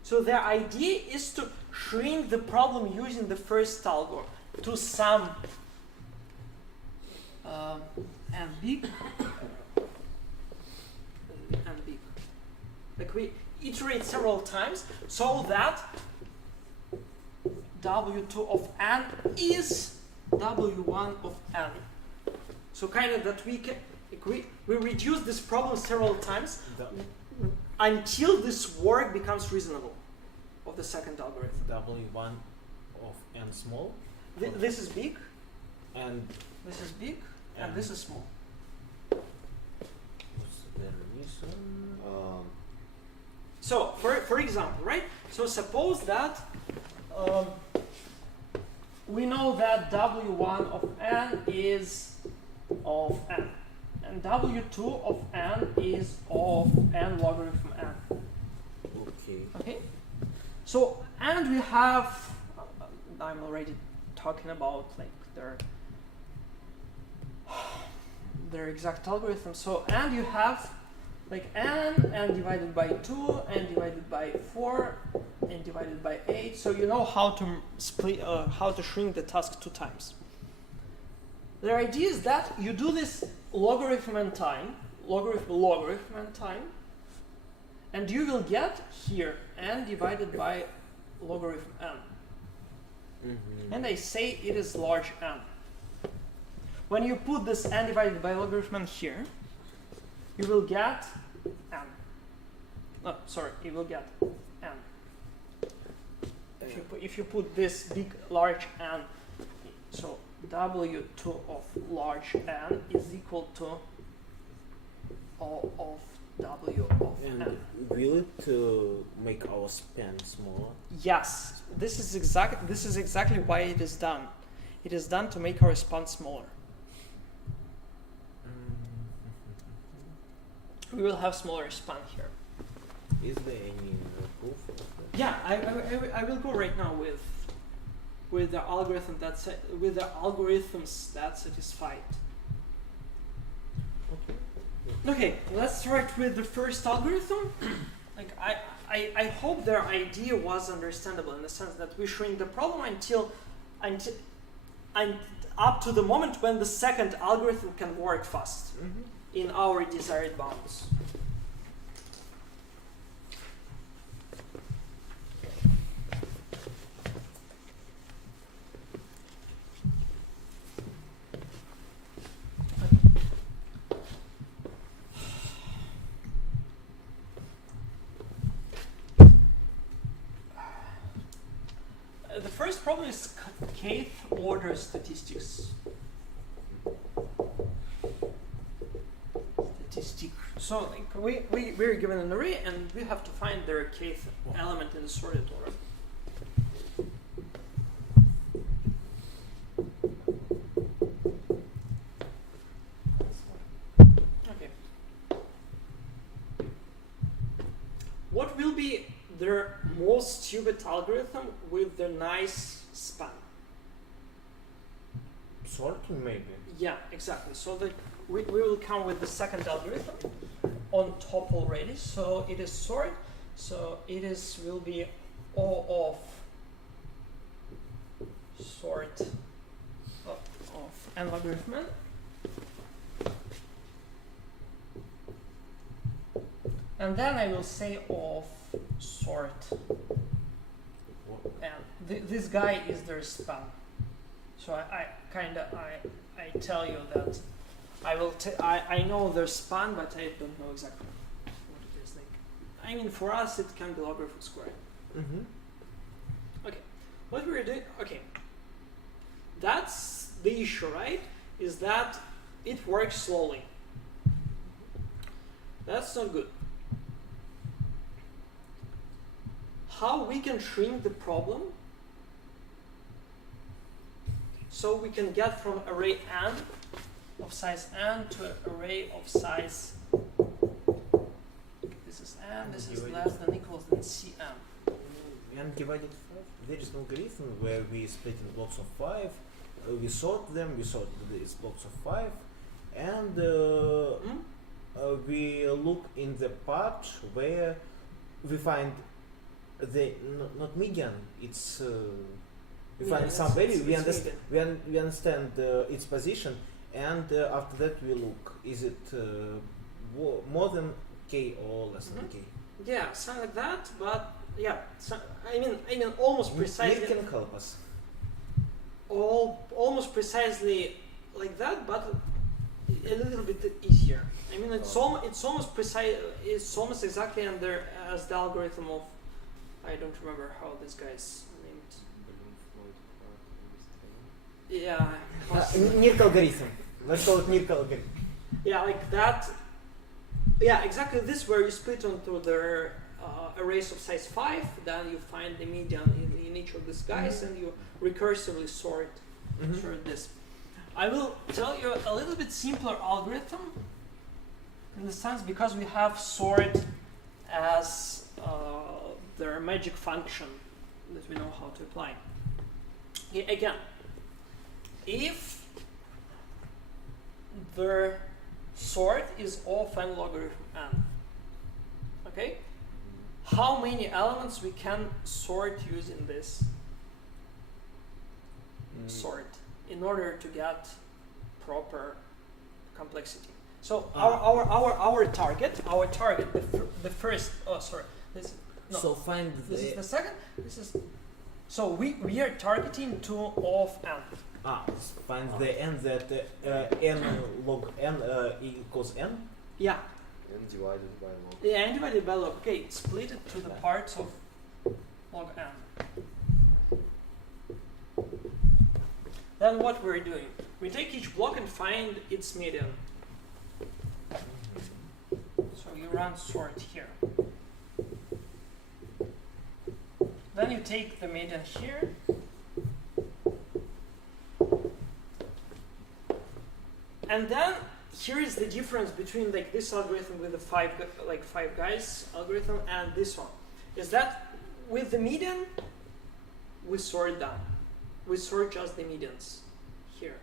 So the idea is to shrink the problem using the first algorithm to some n big. Like we iterate several times so that w2 of n is w1 of n. So kind of that we can we reduce this problem several times until this work becomes reasonable of the second algorithm. w1 of n small. This is big, and this is big, and this is small. What's the reason? So for example, right? So suppose that we know that w1 of n is of n, and w2 of n is of n logarithm n. Okay. Okay. So and we have I'm already talking about like their exact algorithm. So and you have like n divided by 2, n divided by 4, n divided by 8. So you know how to split, how to shrink the task 2 times. The idea is that you do this logarithm and time, logarithm and time, and you will get here n divided by logarithm n. Mm-hmm. And I say it is large n. When you put this n divided by logarithm n here, you will get n. Oh, sorry, you will get n. If you put this big large n, so w2 of large n is equal to O of W of And n. will it make our span smaller? Yes, this is exactly why it is done. It is done to make our span smaller. We will have smaller span here. Is there any proof of that? Yeah, I will go right now with the algorithm with the algorithms that satisfy it. Okay, let's start with the first algorithm. Like I hope their idea was understandable in the sense that we shrink the problem until up to the moment when the second algorithm can work fast in our desired bounds. The first problem is kth order statistics. So like we're given an array and we have to find their kth element in the sorted order. Okay. What will be their most stupid algorithm with the nice span? Sorting maybe. Yeah, exactly. So we will come with the second algorithm on top already. So it is sort. So it will be O of sort of n logarithm n. And then I will say of sort n. This guy is their span. So I tell you that I know their span, but I don't know exactly what it is like. I mean, for us it can be logarithm squared. Okay, what we're doing? Okay, that's the issue, right? Is that it works slowly. That's not good. How we can shrink the problem so we can get from array n of size n to an array of size, this is n, this is less than equals than cm. N divided 5. There is an algorithm where we split in blocks of 5. We sort them. We sort these blocks of 5, and we look in the part where we find the not median. It's we find some value. We understand. We understand its position, and after that we look. Is it more than k or less than k? Yeah, something like that. But yeah, so, I mean almost precisely. It can help us. Almost precisely like that, but a little bit easier. I mean, it's almost precise. It's almost exactly under as the algorithm of. I don't remember how this guy's named. Yeah. Nirk algorithm. Let's call it Nirk algorithm. Yeah, like that. Yeah, exactly this where you split onto the arrays of size 5, then you find the median in each of these guys, and you recursively sort this. I will tell you a little bit simpler algorithm in the sense because we have sort as their magic function that we know how to apply. Again, if the sort is of n logarithm n, okay, how many elements we can sort using this sort in order to get proper complexity? So our target, the first. Oh, sorry. This. No, so find this is the second. This is. So we are targeting to of n. Find the n that n log n equals n. Yeah. N divided by log. Yeah, n divided by log. Okay, split it to the parts of log n. Then what we're doing? We take each block and find its median. So you run sort here. Then you take the median here. And then here is the difference between like this algorithm with the five guys algorithm and this one. Is that with the median, we sort down. We sort just the medians here.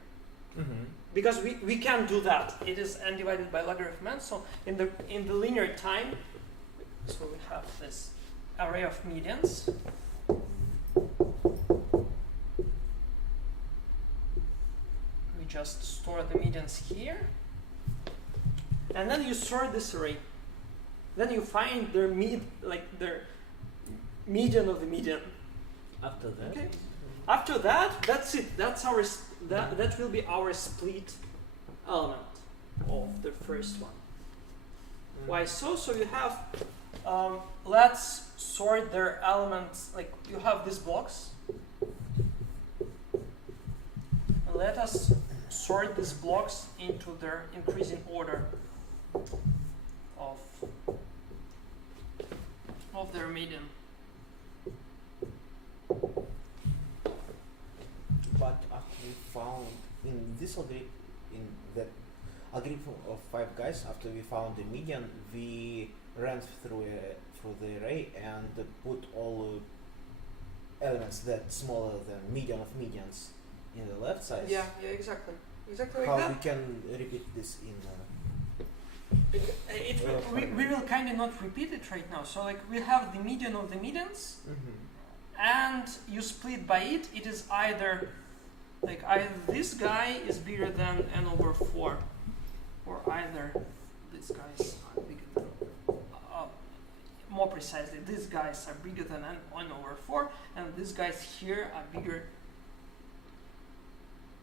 Because we can't do that. It is n divided by logarithm n. So in the linear time, so we have this array of medians. We just store the medians here, and then you sort this array. Then you find their their median of the median. After that, Okay. After that, that's it. That's our that will be our split element of the first one. Why so? So you have let's sort their elements. Like you have these blocks. Let us sort these blocks into their increasing order of their median. but after we found in this algorithm, in the algorithm of five guys, after we found the median, we ran through the array and put all elements that smaller than median of medians in the left side. Yeah, exactly like How that. we can repeat this in? We will kind of not repeat it right now. So like we have the median of the medians, and you split by it. It is either this guy is bigger than n over 4, or either these guys are bigger than. More precisely, these guys are bigger than n over 4, and these guys here are bigger.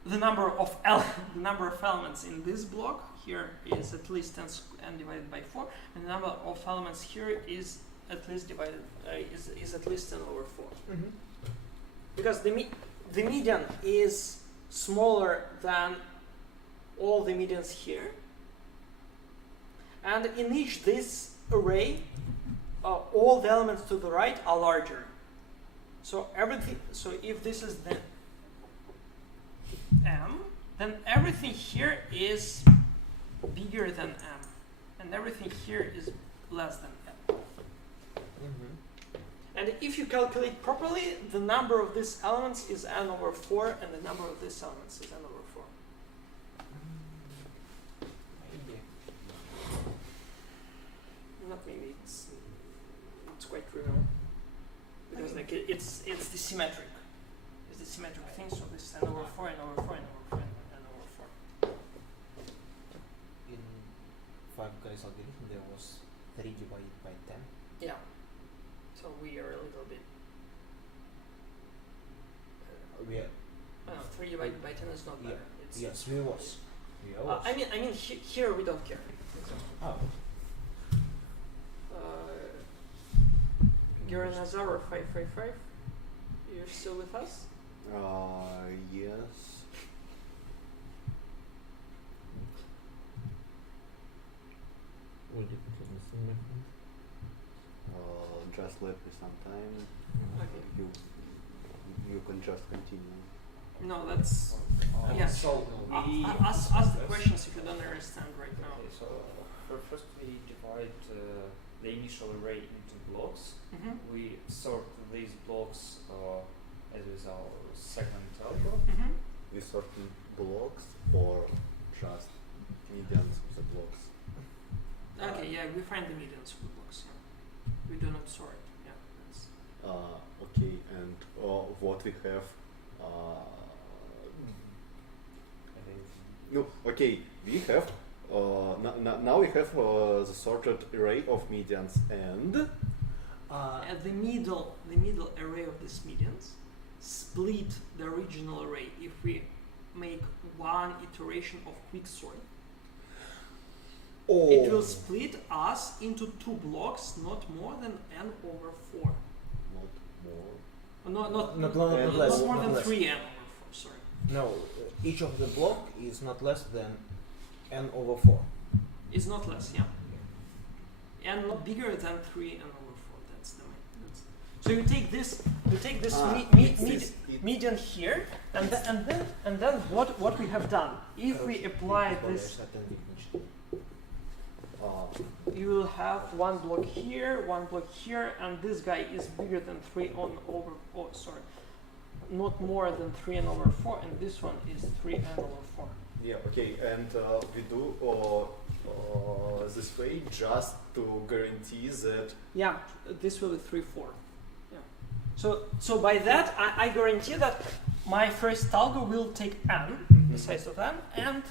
The number of elements in this block here is at least n divided by 4, and the number of elements here is at least divided is at least n over 4. Because the median is smaller than all the medians here, and in each this array, all the elements to the right are larger. So everything. So if this is the m, then everything here is bigger than m, and everything here is less than m. And if you calculate properly, the number of these elements is n over 4, and the number of these elements is n over 4. Maybe. Not maybe, it's quite trivial. Because like it's the symmetric. It's the symmetric thing, so this is n over 4, n over 4, n over 4, n over 4. In five guys algorithm, there was 3 divided by 10. Yeah. So we are a little bit. We are, 3 divided by 10 is not better. It's, yes, we was. We was. I mean, here we don't care. Oh. Garen Nazarov 555. You're still with us? Yes. Just let me some time. Okay. You can just continue. No, that's. Yeah. So we Ask the questions if you don't understand right now. Okay, so first we divide the initial array into blocks. Mm-hmm. We sort these blocks as is our second algorithm. Mm-hmm. We sort in blocks or just medians of the blocks. Okay, yeah, we find the medians of the blocks. Yeah. We do not sort. Yeah. That's Okay, and what we have? No, okay, we have. Now we have the sorted array of medians and. at the middle array of these medians split the original array if we make one iteration of quicksort. It will split us into 2 blocks, not more than n over 4. Not more. Not less, more not than less. 3 n over 4. Sorry. No, each of the block is not less than n over 4. It's not less. Yeah. n not bigger than 3n over 4. That's the main. So you take this median here, and then what we have done? If we apply this, you will have one block here, and this guy is bigger than 3n over. Oh, sorry, not more than 3n over 4, and this one is 3n over 4. Yeah. Okay. And we do this way just to guarantee that. Yeah, this will be 3, 4. Yeah. So by that, I guarantee that my first algo will take n, the size of n, and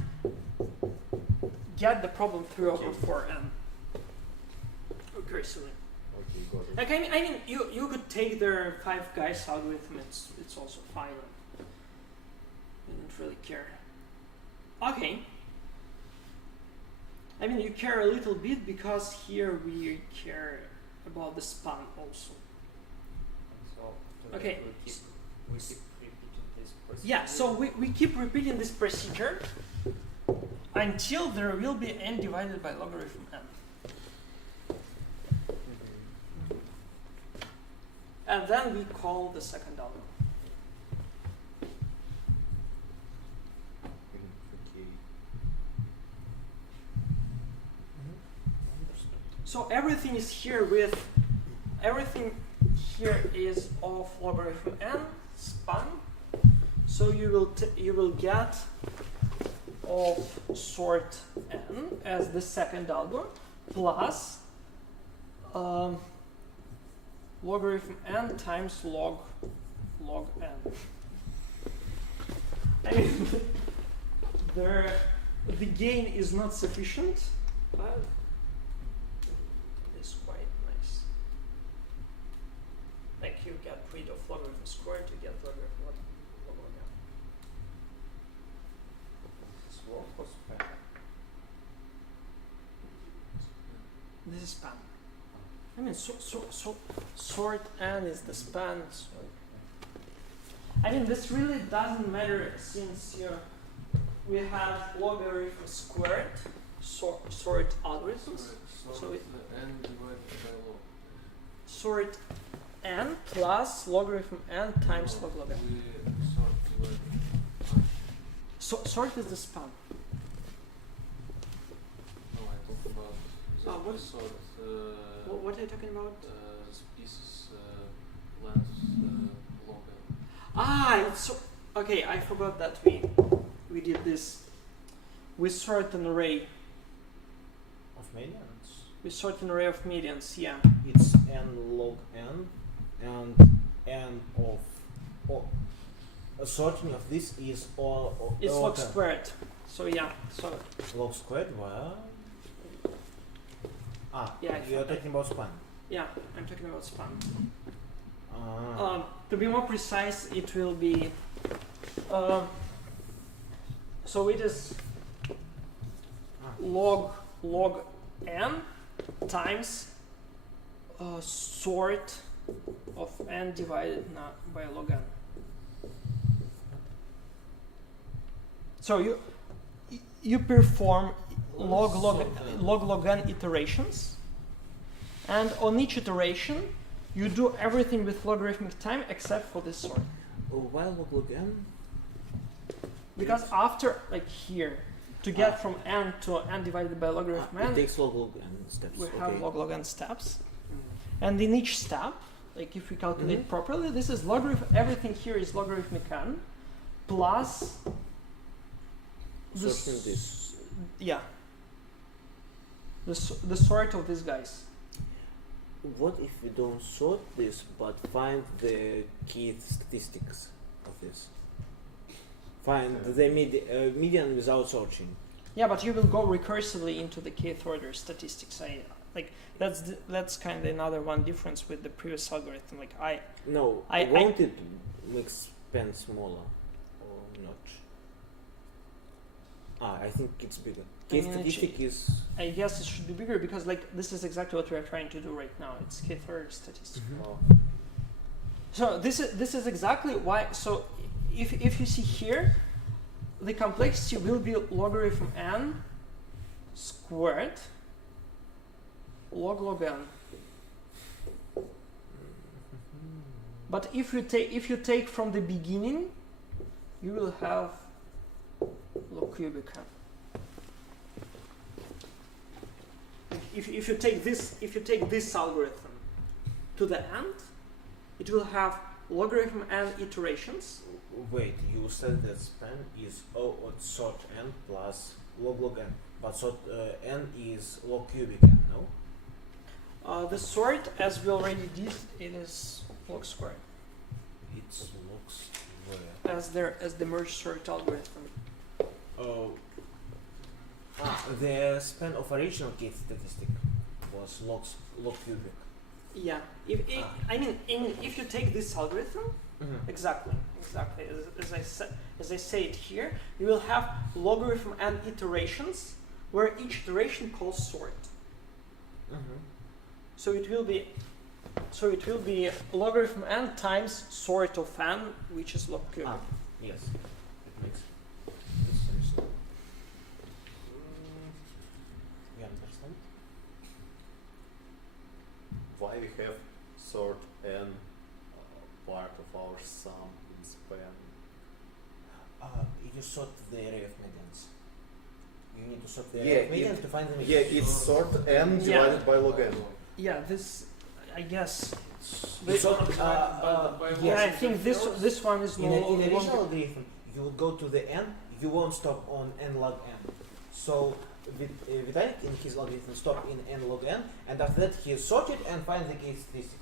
get the problem 3 over 4n recursively. Okay, got it. Like I mean, you could take their 5 guys algorithm. It's also fine. I don't really care. Okay. I mean, you care a little bit because here we care about the span also. So after Okay. that we keep repeating this procedure. Yeah, so we keep repeating this procedure until there will be n divided by logarithm n. And then we call the second algorithm. Okay. So everything is here is of logarithm n span. So you will get of sort n as the second algo plus logarithm n times log n. I mean, the gain is not sufficient, but it's quite nice. Like you get rid of logarithm squared, you get logarithm log n. Swap or span? This is span. I mean, so sort n is the span. So I mean, this really doesn't matter since we have logarithm squared sort algorithms. So it n divided by log. sort n plus logarithm n times log n. We sort divided. Sort is the span. No, I talk about the what? sort. What are you talking about? Species length log n. It's so okay. I forgot that we did this. We sort an array. Of medians. We sort an array of medians. Yeah. It's n log n, and n of a sorting of this is all. It's log squared. So yeah. So Log squared. Well. Yeah, You're talking about span. yeah, I'm talking about span. Ah. To be more precise, it will be. So it is log n times sort of n divided by log n. So you perform log n iterations, and on each iteration you do everything with logarithmic time except for this sort. Why log n? Because after, like here, to get from n to n divided by logarithm It n, takes log n steps. we okay. have log n steps. And in each step, like if we calculate properly, this is everything here is logarithmic n plus Sorting this. Yeah. The sort of these guys. What if we don't sort this but find the key statistics of this? Find the median without sorting. Yeah, but you will go recursively into the kth order statistics. That's kind of another one difference with the previous algorithm. Like Won't it make span smaller or not? I think it's bigger. Key statistic is. I guess it should be bigger because this is exactly what we are trying to do right now. It's kth order statistics. So this is exactly why. So if you see here, the complexity will be logarithm n squared log n. But if you take from the beginning, you will have log cubic n. If you take this algorithm to the end, it will have logarithm n iterations. Wait, you said that span is O at sort n plus log n, but sort n is log cubic n, no? The sort, as we already did, it is log squared It's log square. as the merge sort algorithm. Oh. The span of original case statistic was log cubic. Yeah. If you take this algorithm, exactly, as I say it here, you will have logarithm n iterations, where each iteration calls sort. So it will be logarithm n times sort of n, which is log cubic. Yes, it makes sense. You understand? Why we have sort n part of our sum in span? You sort the array of medians. You need to sort the Yeah, array of medians to find the median. Yeah, it's sort n divided by log n. Yeah, this, I guess. You sort, Yeah, I think this one is in no an longer. original algorithm, you would go to the n, you won't stop on n log n. So Vitalik in his algorithm stopped in n log n, and after that he sorted and find the case statistic.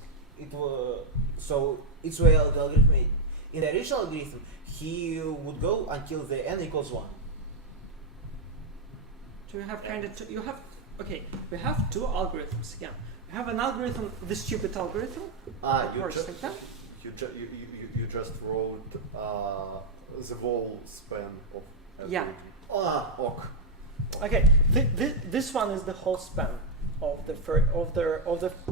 So it's where the algorithm made. In the original algorithm, he would go until the n equals 1. So you have we have two algorithms again. We have an algorithm, the stupid algorithm. You works just like that. you just wrote the whole span of Yeah. everything. Ok. Okay, this one is the whole span of the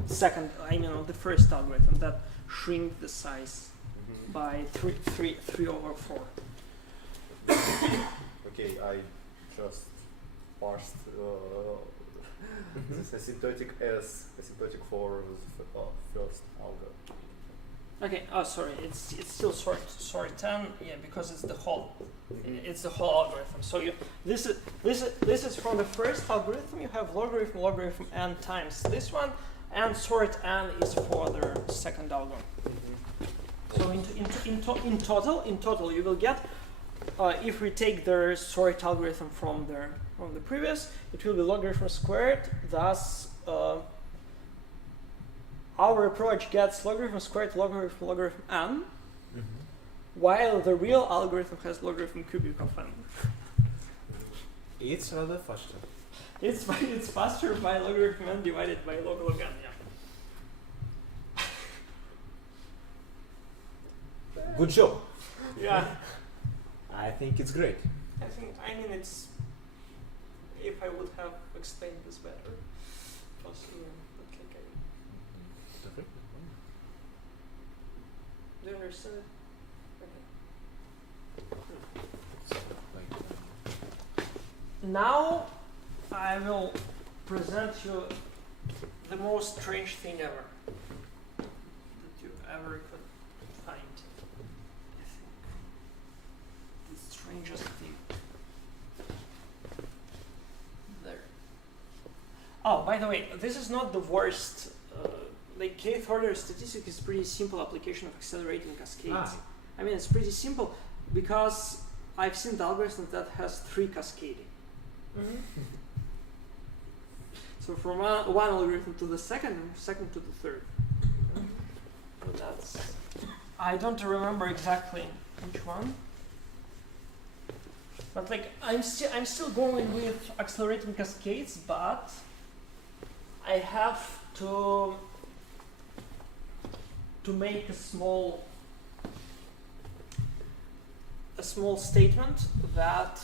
second, of the first algorithm that shrink the size by 3/4. Okay, I just parsed this asymptotic for the first algo. Okay. Oh, sorry. It's still sort 10. Yeah, because it's the whole. It's the whole algorithm. So this is from the first algorithm. You have logarithm n times this one, and sort n is for the second algorithm. So in total you will get, if we take the sort algorithm from the previous, it will be logarithm squared. Thus, our approach gets logarithm squared logarithm n, while the real algorithm has logarithm cubic of n. It's rather faster. It's faster by logarithm n divided by log n. Yeah. Good job. Yeah. I think it's great. It's. If I would have explained this better, possibly. Do you understand? Now I will present you the most strange thing ever that you ever could find. I think the strangest thing. There. Oh, by the way, this is not the worst. Like kth order statistic is pretty simple application of accelerating cascades. It's pretty simple because I've seen the algorithm that has 3 cascading. So from one algorithm to the second, and second to the third. So that's. I don't remember exactly which one, but like I'm still going with accelerating cascades, but I have to make a small statement that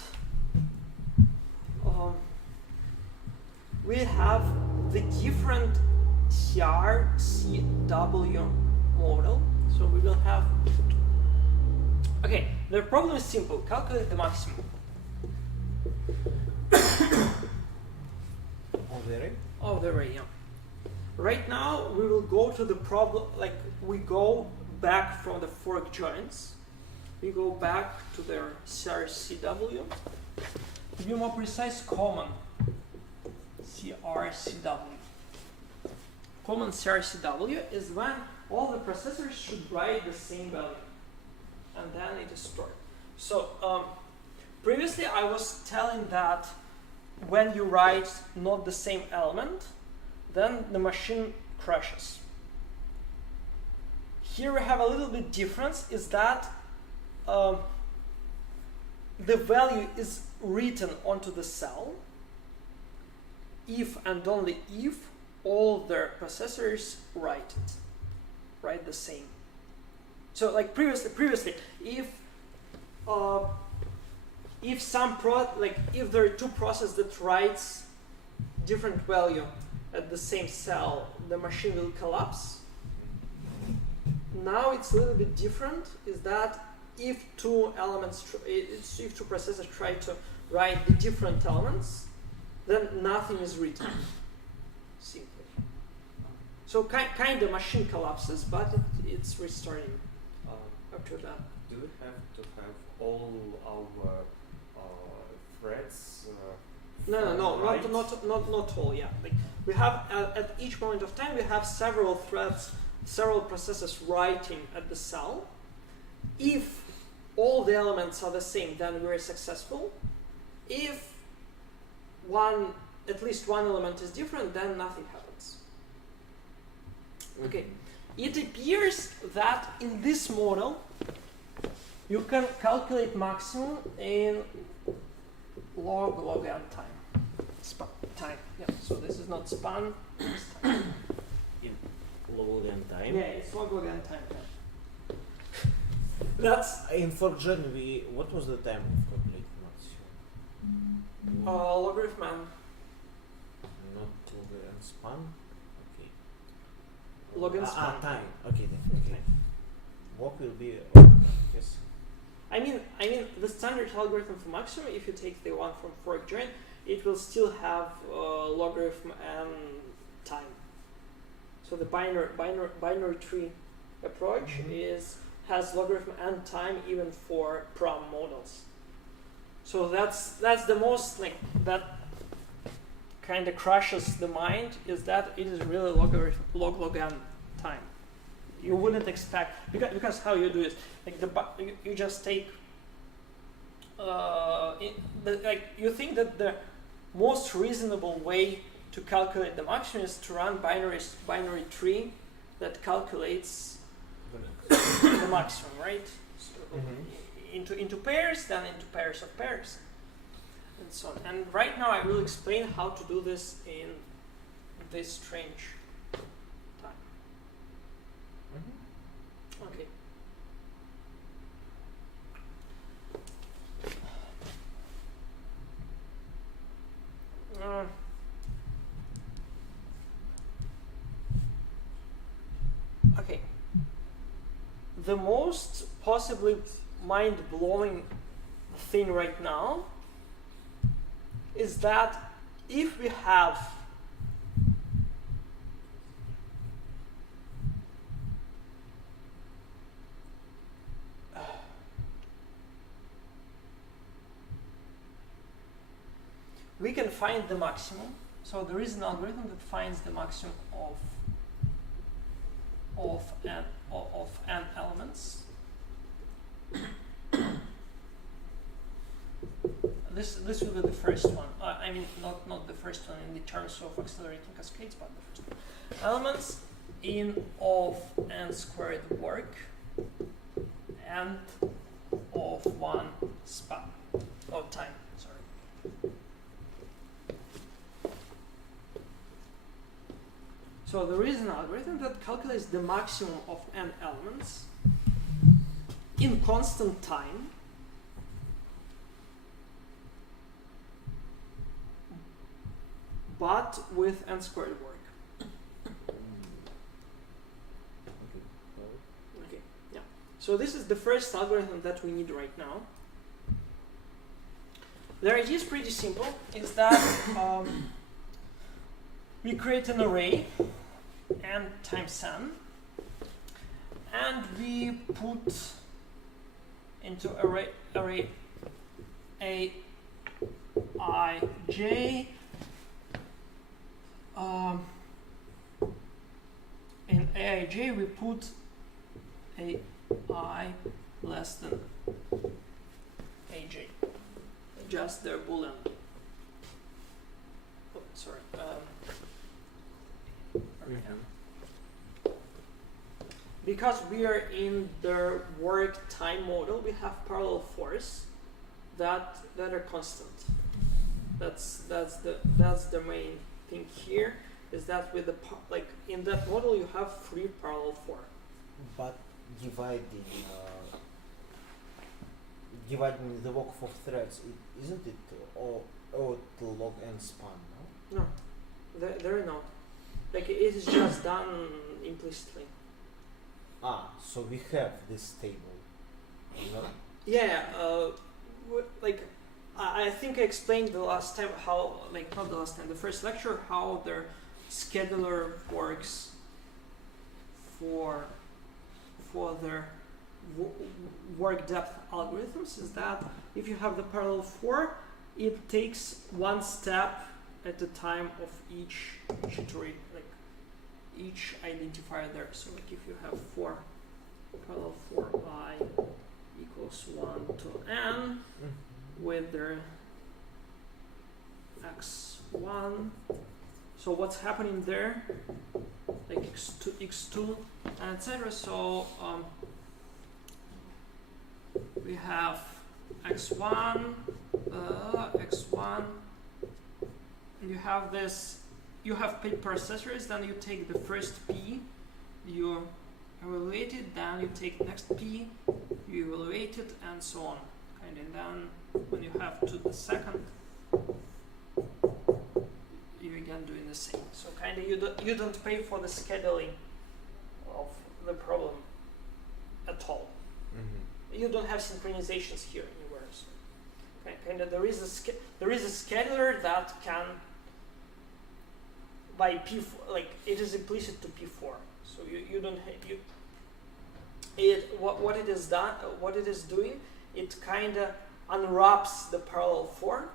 we have the different CR-CW model. So we will have. Okay, the problem is simple. Calculate the maximum. On the array? Of the array, yeah. Right now we will go to the problem, like we go back from the fork joins. We go back to their CRCW. To be more precise, common CRCW. Common CRCW is when all the processors should write the same value, and then it is stored. So previously I was telling that when you write not the same element, then the machine crashes. Here we have a little bit difference, is that the value is written onto the cell if and only if all their processors write the same. So like previously if if there are two processes that writes different value at the same cell, the machine will collapse. Now it's a little bit different, is that if two processors try to write the different elements, then nothing is written, simply. So kind of machine collapses, but it's restarting after that. Do we have to have all our threads? No, right? not all. Yeah, like we have at each moment of time we have several threads, several processes writing at the cell. If all the elements are the same, then we're successful. If at least one element is different, then nothing happens. Okay, it appears that in this model you can calculate maximum in log n time. Span time. Yeah. So this is not span. It's time. In log n time. Yeah, it's log n time. Yeah. That's In fork join what was the time of calculating maximum? logarithm n. Not log n span. Okay. Log n span. Time. Okay then. Okay. Walk will be yes. I mean, the standard algorithm for maximum, if you take the one from fork join, it will still have logarithm n time. So the binary tree approach has logarithm n time even for prom models. So that's the most that kind of crushes the mind, is that it is really logarithm log n time. You wouldn't expect, because how you do it, you just take you think that the most reasonable way to calculate the maximum is to run binary tree that calculates the maximum, right? So into pairs, then into pairs of pairs, and so on. And right now I will explain how to do this in this strange time. Okay. Okay. The most possibly mind-blowing thing right now is that if we have we can find the maximum. So there is an algorithm that finds the maximum of n elements. This will be the first one. I mean, not the first one in the terms of accelerating cascades, but the first one. Elements in of n squared work and of one span of time. Sorry. So there is an algorithm that calculates the maximum of n elements in constant time, but with n squared work. Okay, yeah. So this is the first algorithm that we need right now. The idea is pretty simple. Is that we create an array n times n, and we put into array a I j in aij we put a I less than aj, just their boolean. Oh, sorry. Because we are in the work time model, we have parallel force that are constant. That's the main thing here. Is that with the like in that model you have free parallel for. But dividing the work of threads, isn't it all log n span? No. No, there are not. Like it is just done implicitly. So we have this table. No? Yeah, like I think I explained the last time how, like not the last time, the first lecture, how their scheduler works for their work depth algorithms. Is that if you have the parallel for, it takes one step at the time of each iterate, like each identifier there. So like if you have for parallel for I equals 1 to n with their x1, so what's happening there, like x2 and etc. So we have x1, x1, and you have this, you have p processors, then you take the first p, you evaluate it, then you take next p, you evaluate it, and so on. And then when you have to the second, you again doing the same. So kind of you don't pay for the scheduling of the problem at all. You don't have synchronizations here anywhere. So kind of there is a scheduler that can by p4, like it is implicit to p4. So you don't what it is done, what it is doing, it kind of unwraps the parallel for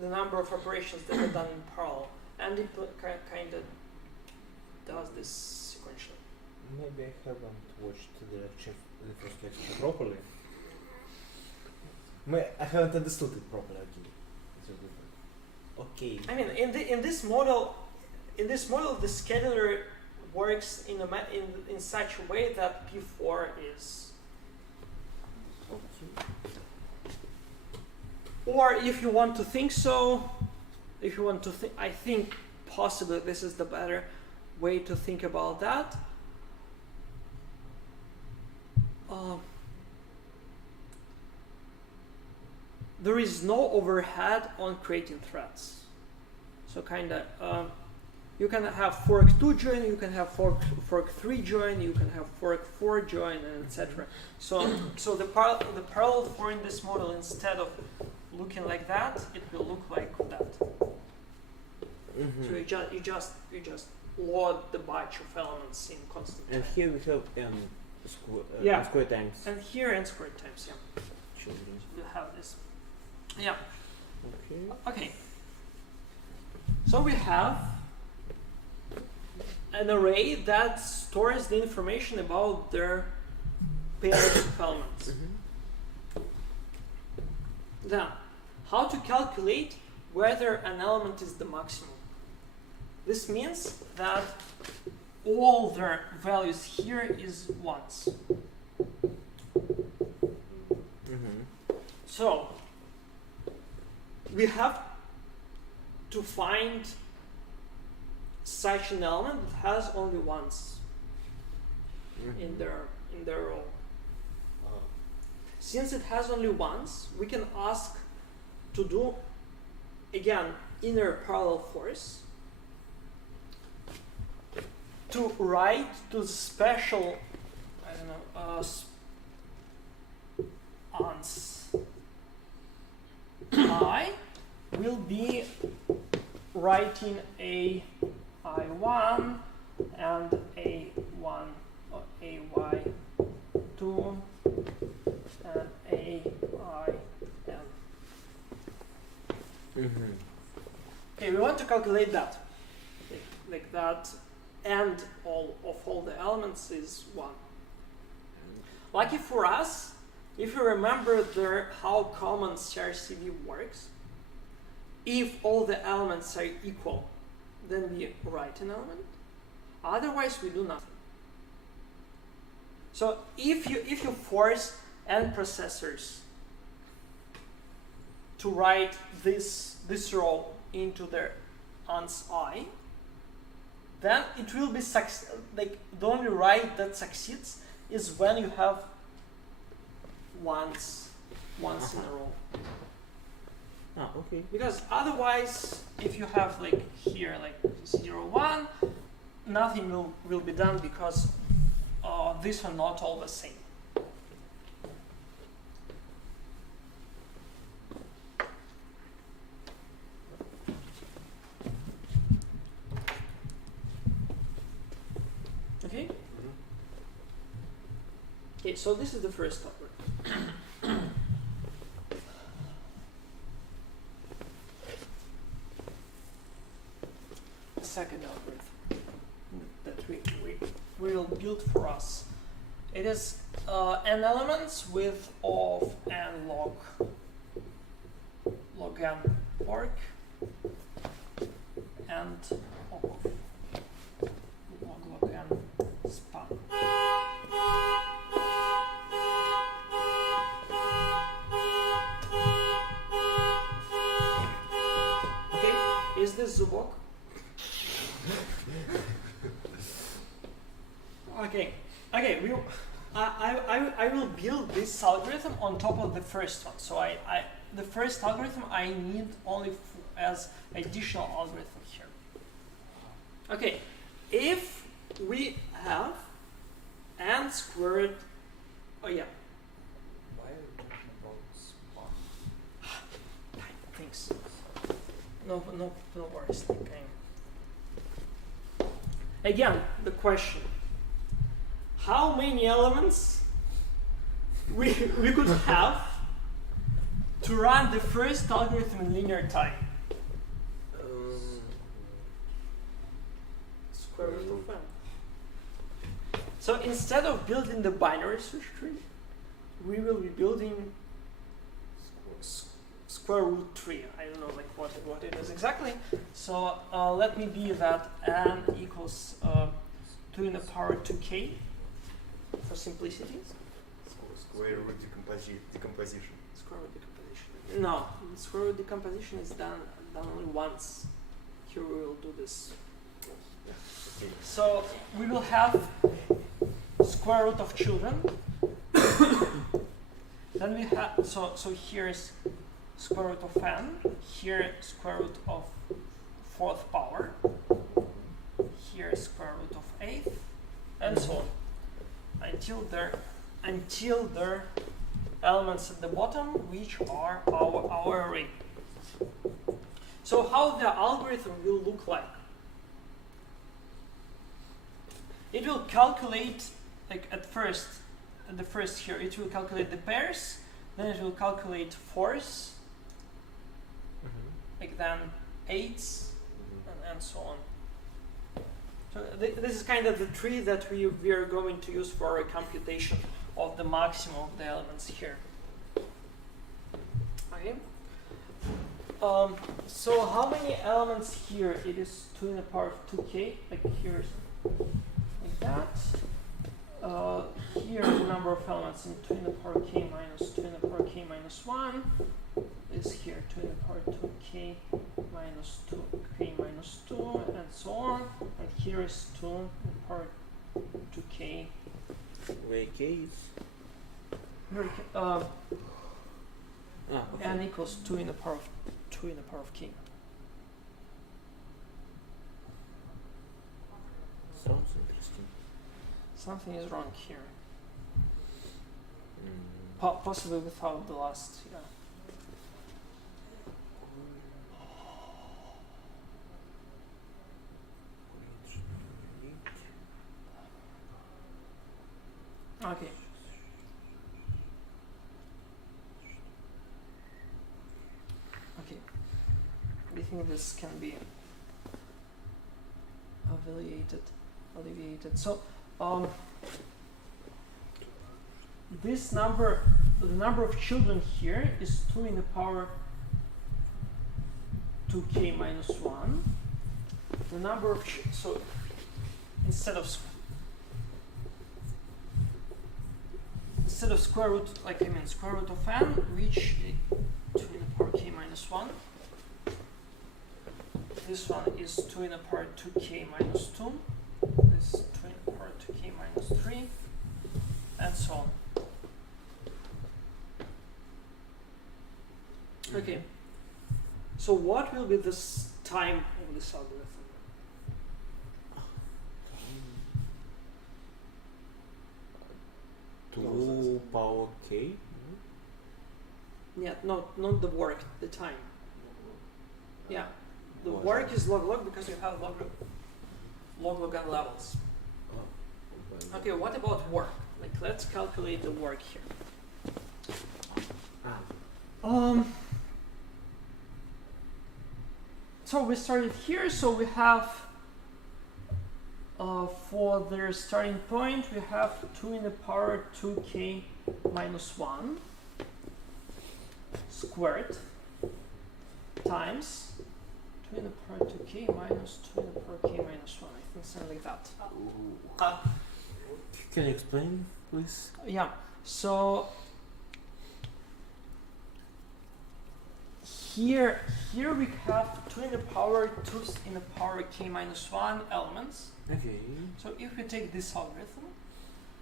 the number of operations that are done in parallel, and it kind of does this sequentially. Maybe I haven't watched the first lecture properly. I haven't understood it properly. Okay. I mean, in this model, the scheduler works in such a way that P4 is. Okay. Or if you want to think so, I think possibly this is the better way to think about that. There is no overhead on creating threads. So kind of, you can have fork 2 join, you can have fork 3 join, you can have fork 4 join, and etc. So the parallel for in this model, instead of looking like that, it will look like that. So you just load the batch of elements in constant time. And here we have n square times. And here n squared times, yeah. Children. We'll have this. Yeah. Okay. Okay. So we have an array that stores the information about their pairs of elements. Then, how to calculate whether an element is the maximum? This means that all their values here is ones. So, we have to find such an element that has only ones in their row. Since it has only ones, we can ask to do again inner parallel force to write to the special, I don't know, ans I will be writing a I1 and A1 or AY2 and AIN. Okay, we want to calculate that. Like that, and all the elements is 1. Lucky for us, if you remember how common CRCD works, if all the elements are equal, then we write an element. Otherwise, we do nothing. So if you force n processors to write this row into their ans I, then it will be like the only write that succeeds is when you have once in a row. Ah, okay. Because otherwise, if you have like here like 0, 1, nothing will be done because these are not all the same. Okay? Okay, so this is the first algorithm. The second algorithm that we will build for us. It is n elements with of n log n fork and of log n span. Okay, is this Zubok? Okay, I will build this algorithm on top of the first one. So the first algorithm I need only as additional algorithm here. Okay, if we have n squared, oh yeah. Why are you talking about span? Thanks. No worries. Okay. Again, the question: how many elements we could have to run the first algorithm in linear time? Square root of n. So instead of building the binary search tree, we will be building square root 3. I don't know like what it is exactly. So let me be that n equals 2 in the power 2k for simplicity. Square root decomposition. Square root decomposition. No, square root decomposition is done only once. Here we will do this. Okay. So we will have square root of children. Then we have so here is square root of n. Here square root of 4th power. Here square root of 8th, and so on until there are elements at the bottom which are our array. So how the algorithm will look like? It will calculate, like at the first here, it will calculate the pairs, then it will calculate fours, like then eights, and so on. So this is kind of the tree that we are going to use for a computation of the maximum of the elements here. Okay. So how many elements here? It is 2 in the power of 2k. Like here's like that. Here the number of elements in 2 in the power k minus 2 in the power k minus 1 is here 2 in the power 2k minus 2k minus 2 and so on. And here is 2 in the power 2k. Where k is? N equals 2 in the power of k. Sounds interesting. Something is wrong here. Possibly without the last. Yeah. Okay. Okay. We think this can be alleviated. So, this number, the number of children here is 2 in the power 2k minus 1. The number of so instead of square root, square root of n, which 2 in the power k minus 1. This one is 2 in the power 2k minus 2. This 2 in the power 2k minus 3, and so on. Okay. So what will be this time of this algorithm? 2 power k. Yeah, not the work, the time. Yeah, the work is log because you have log n levels. Okay, what about work? Like, let's calculate the work here. So we started here, so we have for their starting point we have 2 in the power 2k minus 1 squared times 2 in the power 2k minus 2 in the power k minus 1. I think something like that. Can you explain, please? Yeah, so here we have 2 in the power 2 in the power k minus 1 elements. Okay. So if we take this algorithm,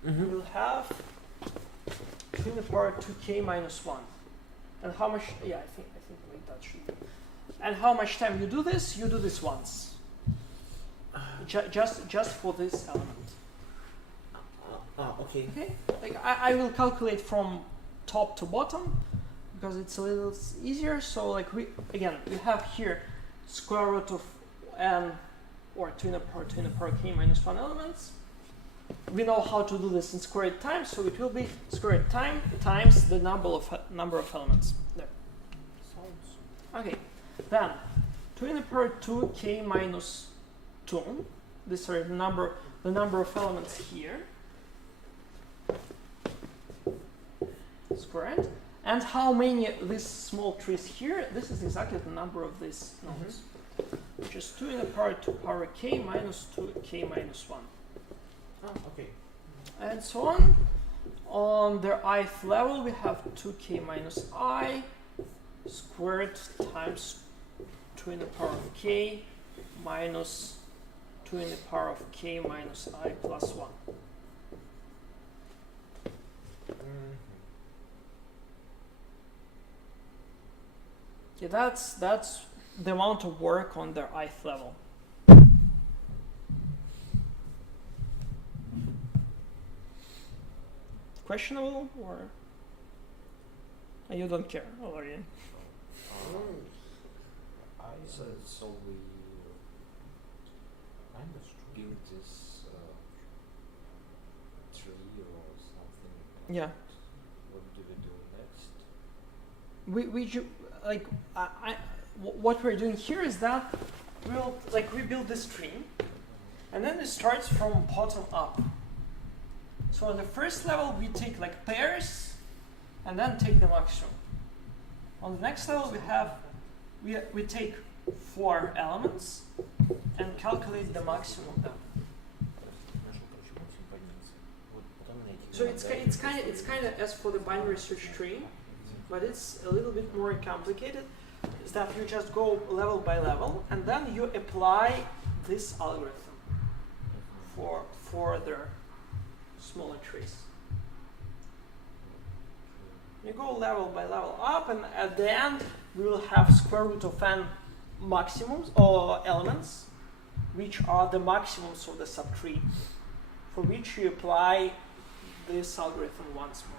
Mm-hmm. we will have 2 in the power 2k minus 1. And how much? Yeah, I think like that should be. And how much time you do this? You do this once. Just for this element. Okay. Okay. Like I will calculate from top to bottom because it's a little easier. So like we have here square root of n or 2 in the power k minus 1 elements. We know how to do this in squared time, so it will be squared time times the number of elements. There. Okay. Then 2 in the power 2k minus 2. These are the number of elements here. Squared. And how many these small trees here? This is exactly the number of these nodes. Which is 2 in the power 2 power k minus 2k minus 1. Okay. And so on. On their ith level, we have 2k minus I squared times 2 in the power of k minus 2 in the power of k minus I plus 1. Yeah, that's the amount of work on their ith level. Questionable or you don't care already? So we build this tree or something. Yeah. What do we do next? What we're doing here is that we build this tree, and then it starts from bottom up. So on the first level we take like pairs, and then take the maximum. On the next level we take 4 elements and calculate the maximum of them. So it's kind of as for the binary search tree, but it's a little bit more complicated. Is that you just go level by level, and then you apply this algorithm for their smaller trees. You go level by level up, and at the end we will have square root of n maximums or elements, which are the maximums of the subtree, for which you apply this algorithm once more.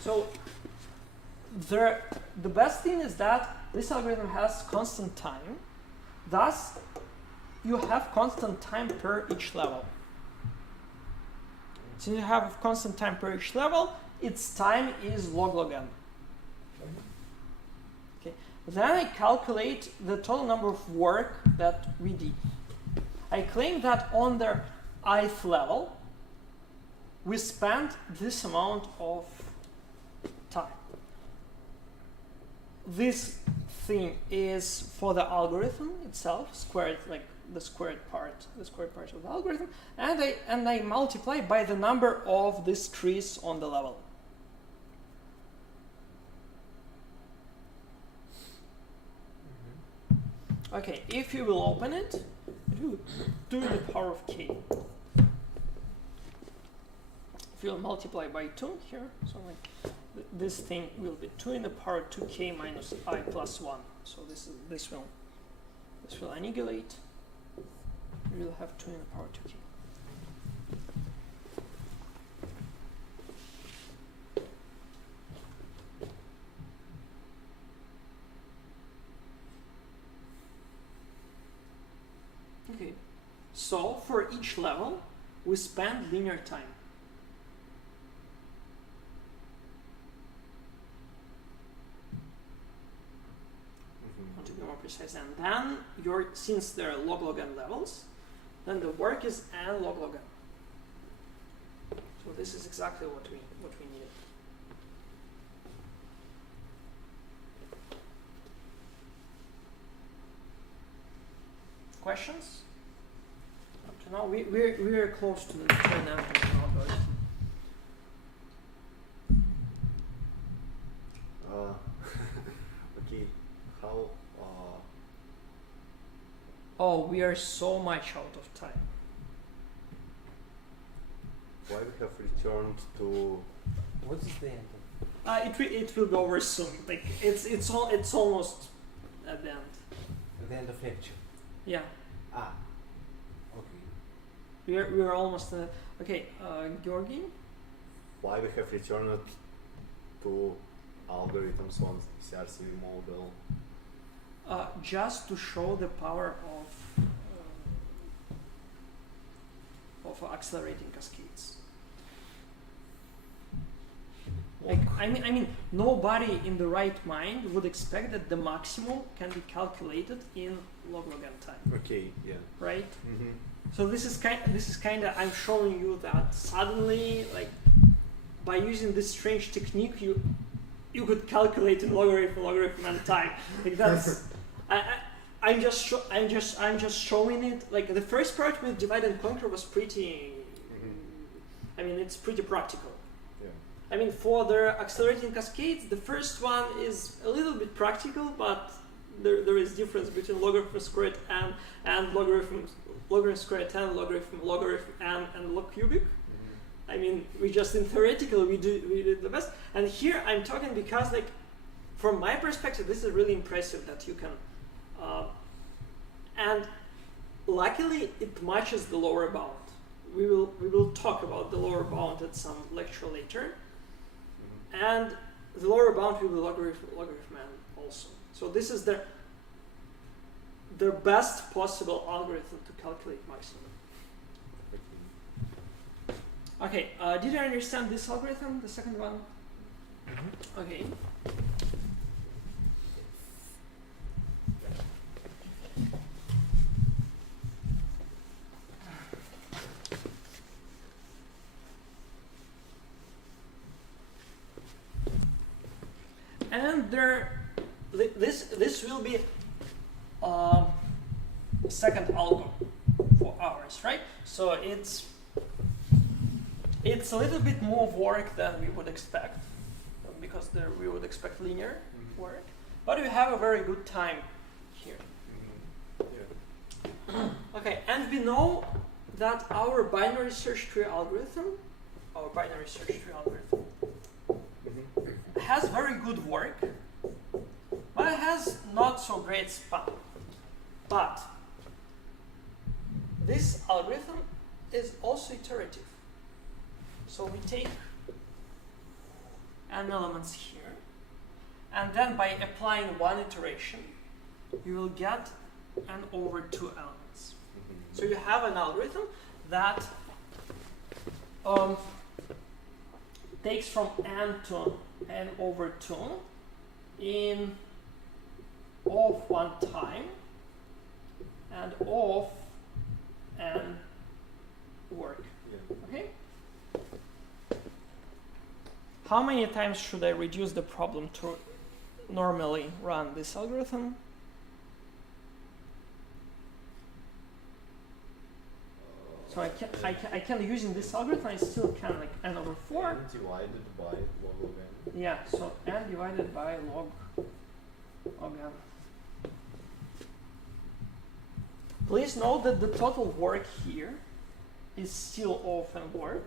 So the best thing is that this algorithm has constant time, Thus, you have constant time per each level. Since you have constant time per each level, its time is log n. Okay. Then I calculate the total number of work that we did. I claim that on the ith level, we spent this amount of time. This thing is for the algorithm itself, squared, like the squared part of the algorithm, and I multiply by the number of these trees on the level. Okay, if you will open it, it will do the power of k. If you'll multiply by 2 here, so like this thing will be 2 in the power 2k minus I plus 1. So this will annihilate. We will have 2 in the power 2k. Okay, so for each level, we spend linear time. To be more precise, and then since there are log n levels, then the work is n log n. So this is exactly what we needed. Questions? Up to now, we're close to the determinant algorithm. Okay, how? Oh, we are so much out of time. Why we have returned to? What is the end? It will be over soon. Like it's almost at the end. At the end of lecture. Yeah, Ah. Okay. we're almost. Okay, Georgi. Why we have returned to algorithms on CRCV model? Just to show the power of accelerating cascades. Like, I mean, nobody in the right mind would expect that the maximum can be calculated in log n time, Okay, yeah. right? Mm-hmm. So this is kind of I'm showing you that suddenly, like, by using this strange technique, you could calculate in logarithm and time. Like that's I'm just showing it. Like the first part with divide and conquer was pretty. I mean, it's pretty practical. Yeah. I mean, for the accelerating cascades, the first one is a little bit practical, but there is difference between logarithm squared n and logarithm squared n, logarithm n, and log cubic. I mean, we just in theoretical we did the best, and here I'm talking because, like, from my perspective, this is really impressive that you can, and luckily it matches the lower bound. We will talk about the lower bound at some lecture later, and the lower bound will be logarithm n also. So this is the best possible algorithm to calculate maximum. Okay, did you understand this algorithm, the second one? Mm-hmm. Okay. And this will be second algo for ours, right? So it's a little bit more work than we would expect, because we would expect linear work, but we have a very good time here. Yeah. Okay, and we know that our binary search tree algorithm has very good work, but it has not so great span. But this algorithm is also iterative. So we take n elements here, and then by applying one iteration, you will get n over 2 elements. Mhm. So you have an algorithm that takes from n to n over 2 in of one time and of n work. Yeah. Okay? How many times should I reduce the problem to normally run this algorithm? So I can using this algorithm, I still can like n over 4. N divided by log of n. Yeah, so n divided by log of n. Please note that the total work here is still of n work.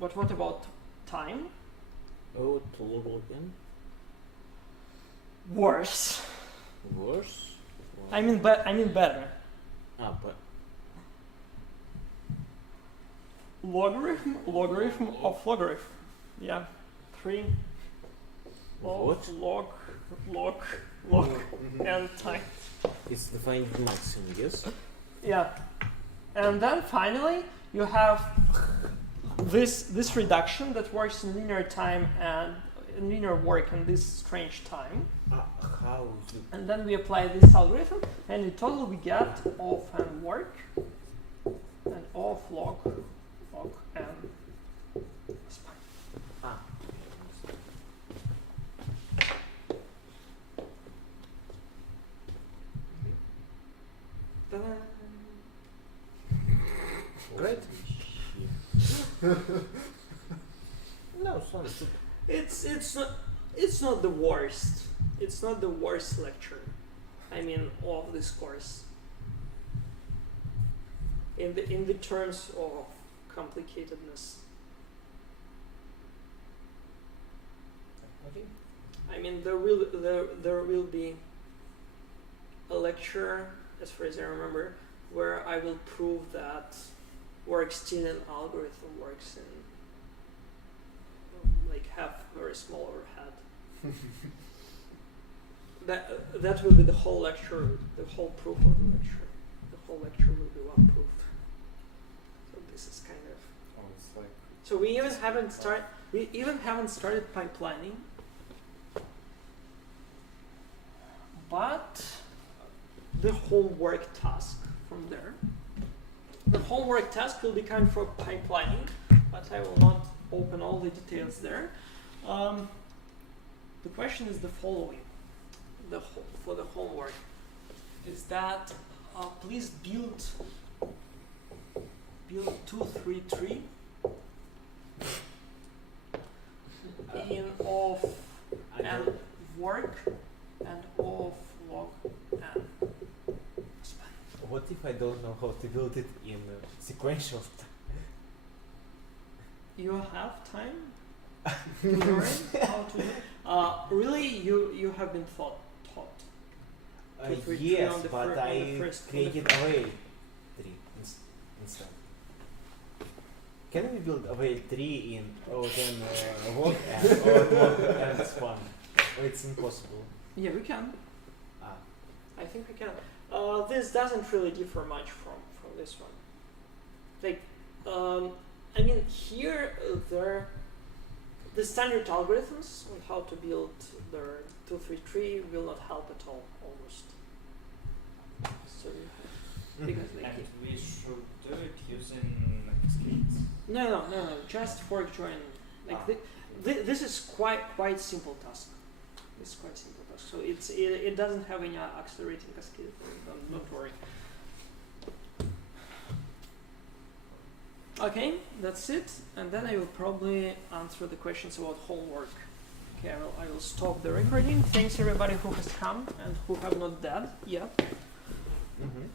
But what about time? Oh, to log again. Worse. Worse. I mean better. Ah, but Logarithm of logarithm. Yeah. 3 what? of log Mhm. n time. It's defined maximum, yes? Yeah. And then finally you have this reduction that works in linear time and in linear work in this strange time. How is it? And then we apply this algorithm, and in total we get of n work and of log n. Ah. Ta-da. Great. No, sorry. It's not the worst. It's not the worst lecture. I mean, of this course. In the terms of complicatedness. Okay. I mean, there will be a lecture, as far as I remember, where I will prove that Workstein algorithm works in like have very small overhead. That will be the whole lecture, the whole proof of the lecture. The whole lecture will be one proof. So this is kind of. Oh, it's like So we even haven't started pipelining. But the homework task from there. The homework task will be kind for pipelining, but I will not open all the details there. The question is the following. For the homework is that please build 233 in of and work and of log n. What if I don't know how to build it in sequential time? You have time to learn how to do it? Really, you have been taught. 233 Yes, on the but fir- on the I first- created array 3 instead. Can we build array 3 in then log and log and span? Or it's impossible. Yeah, we can. Ah. I think we can. This doesn't really differ much from this one. Like, I mean, here the standard algorithms on how to build their 233 will not help at all, almost. So you have, because like and we should do it using Cascades. no, just fork join. Like this is quite simple task. It's quite simple task. So it doesn't have any accelerating cascade. Don't worry. Okay, that's it. And then I will probably answer the questions about homework. Okay, I will stop the recording. Thanks everybody who has come and who have not died yet. Mm-hmm.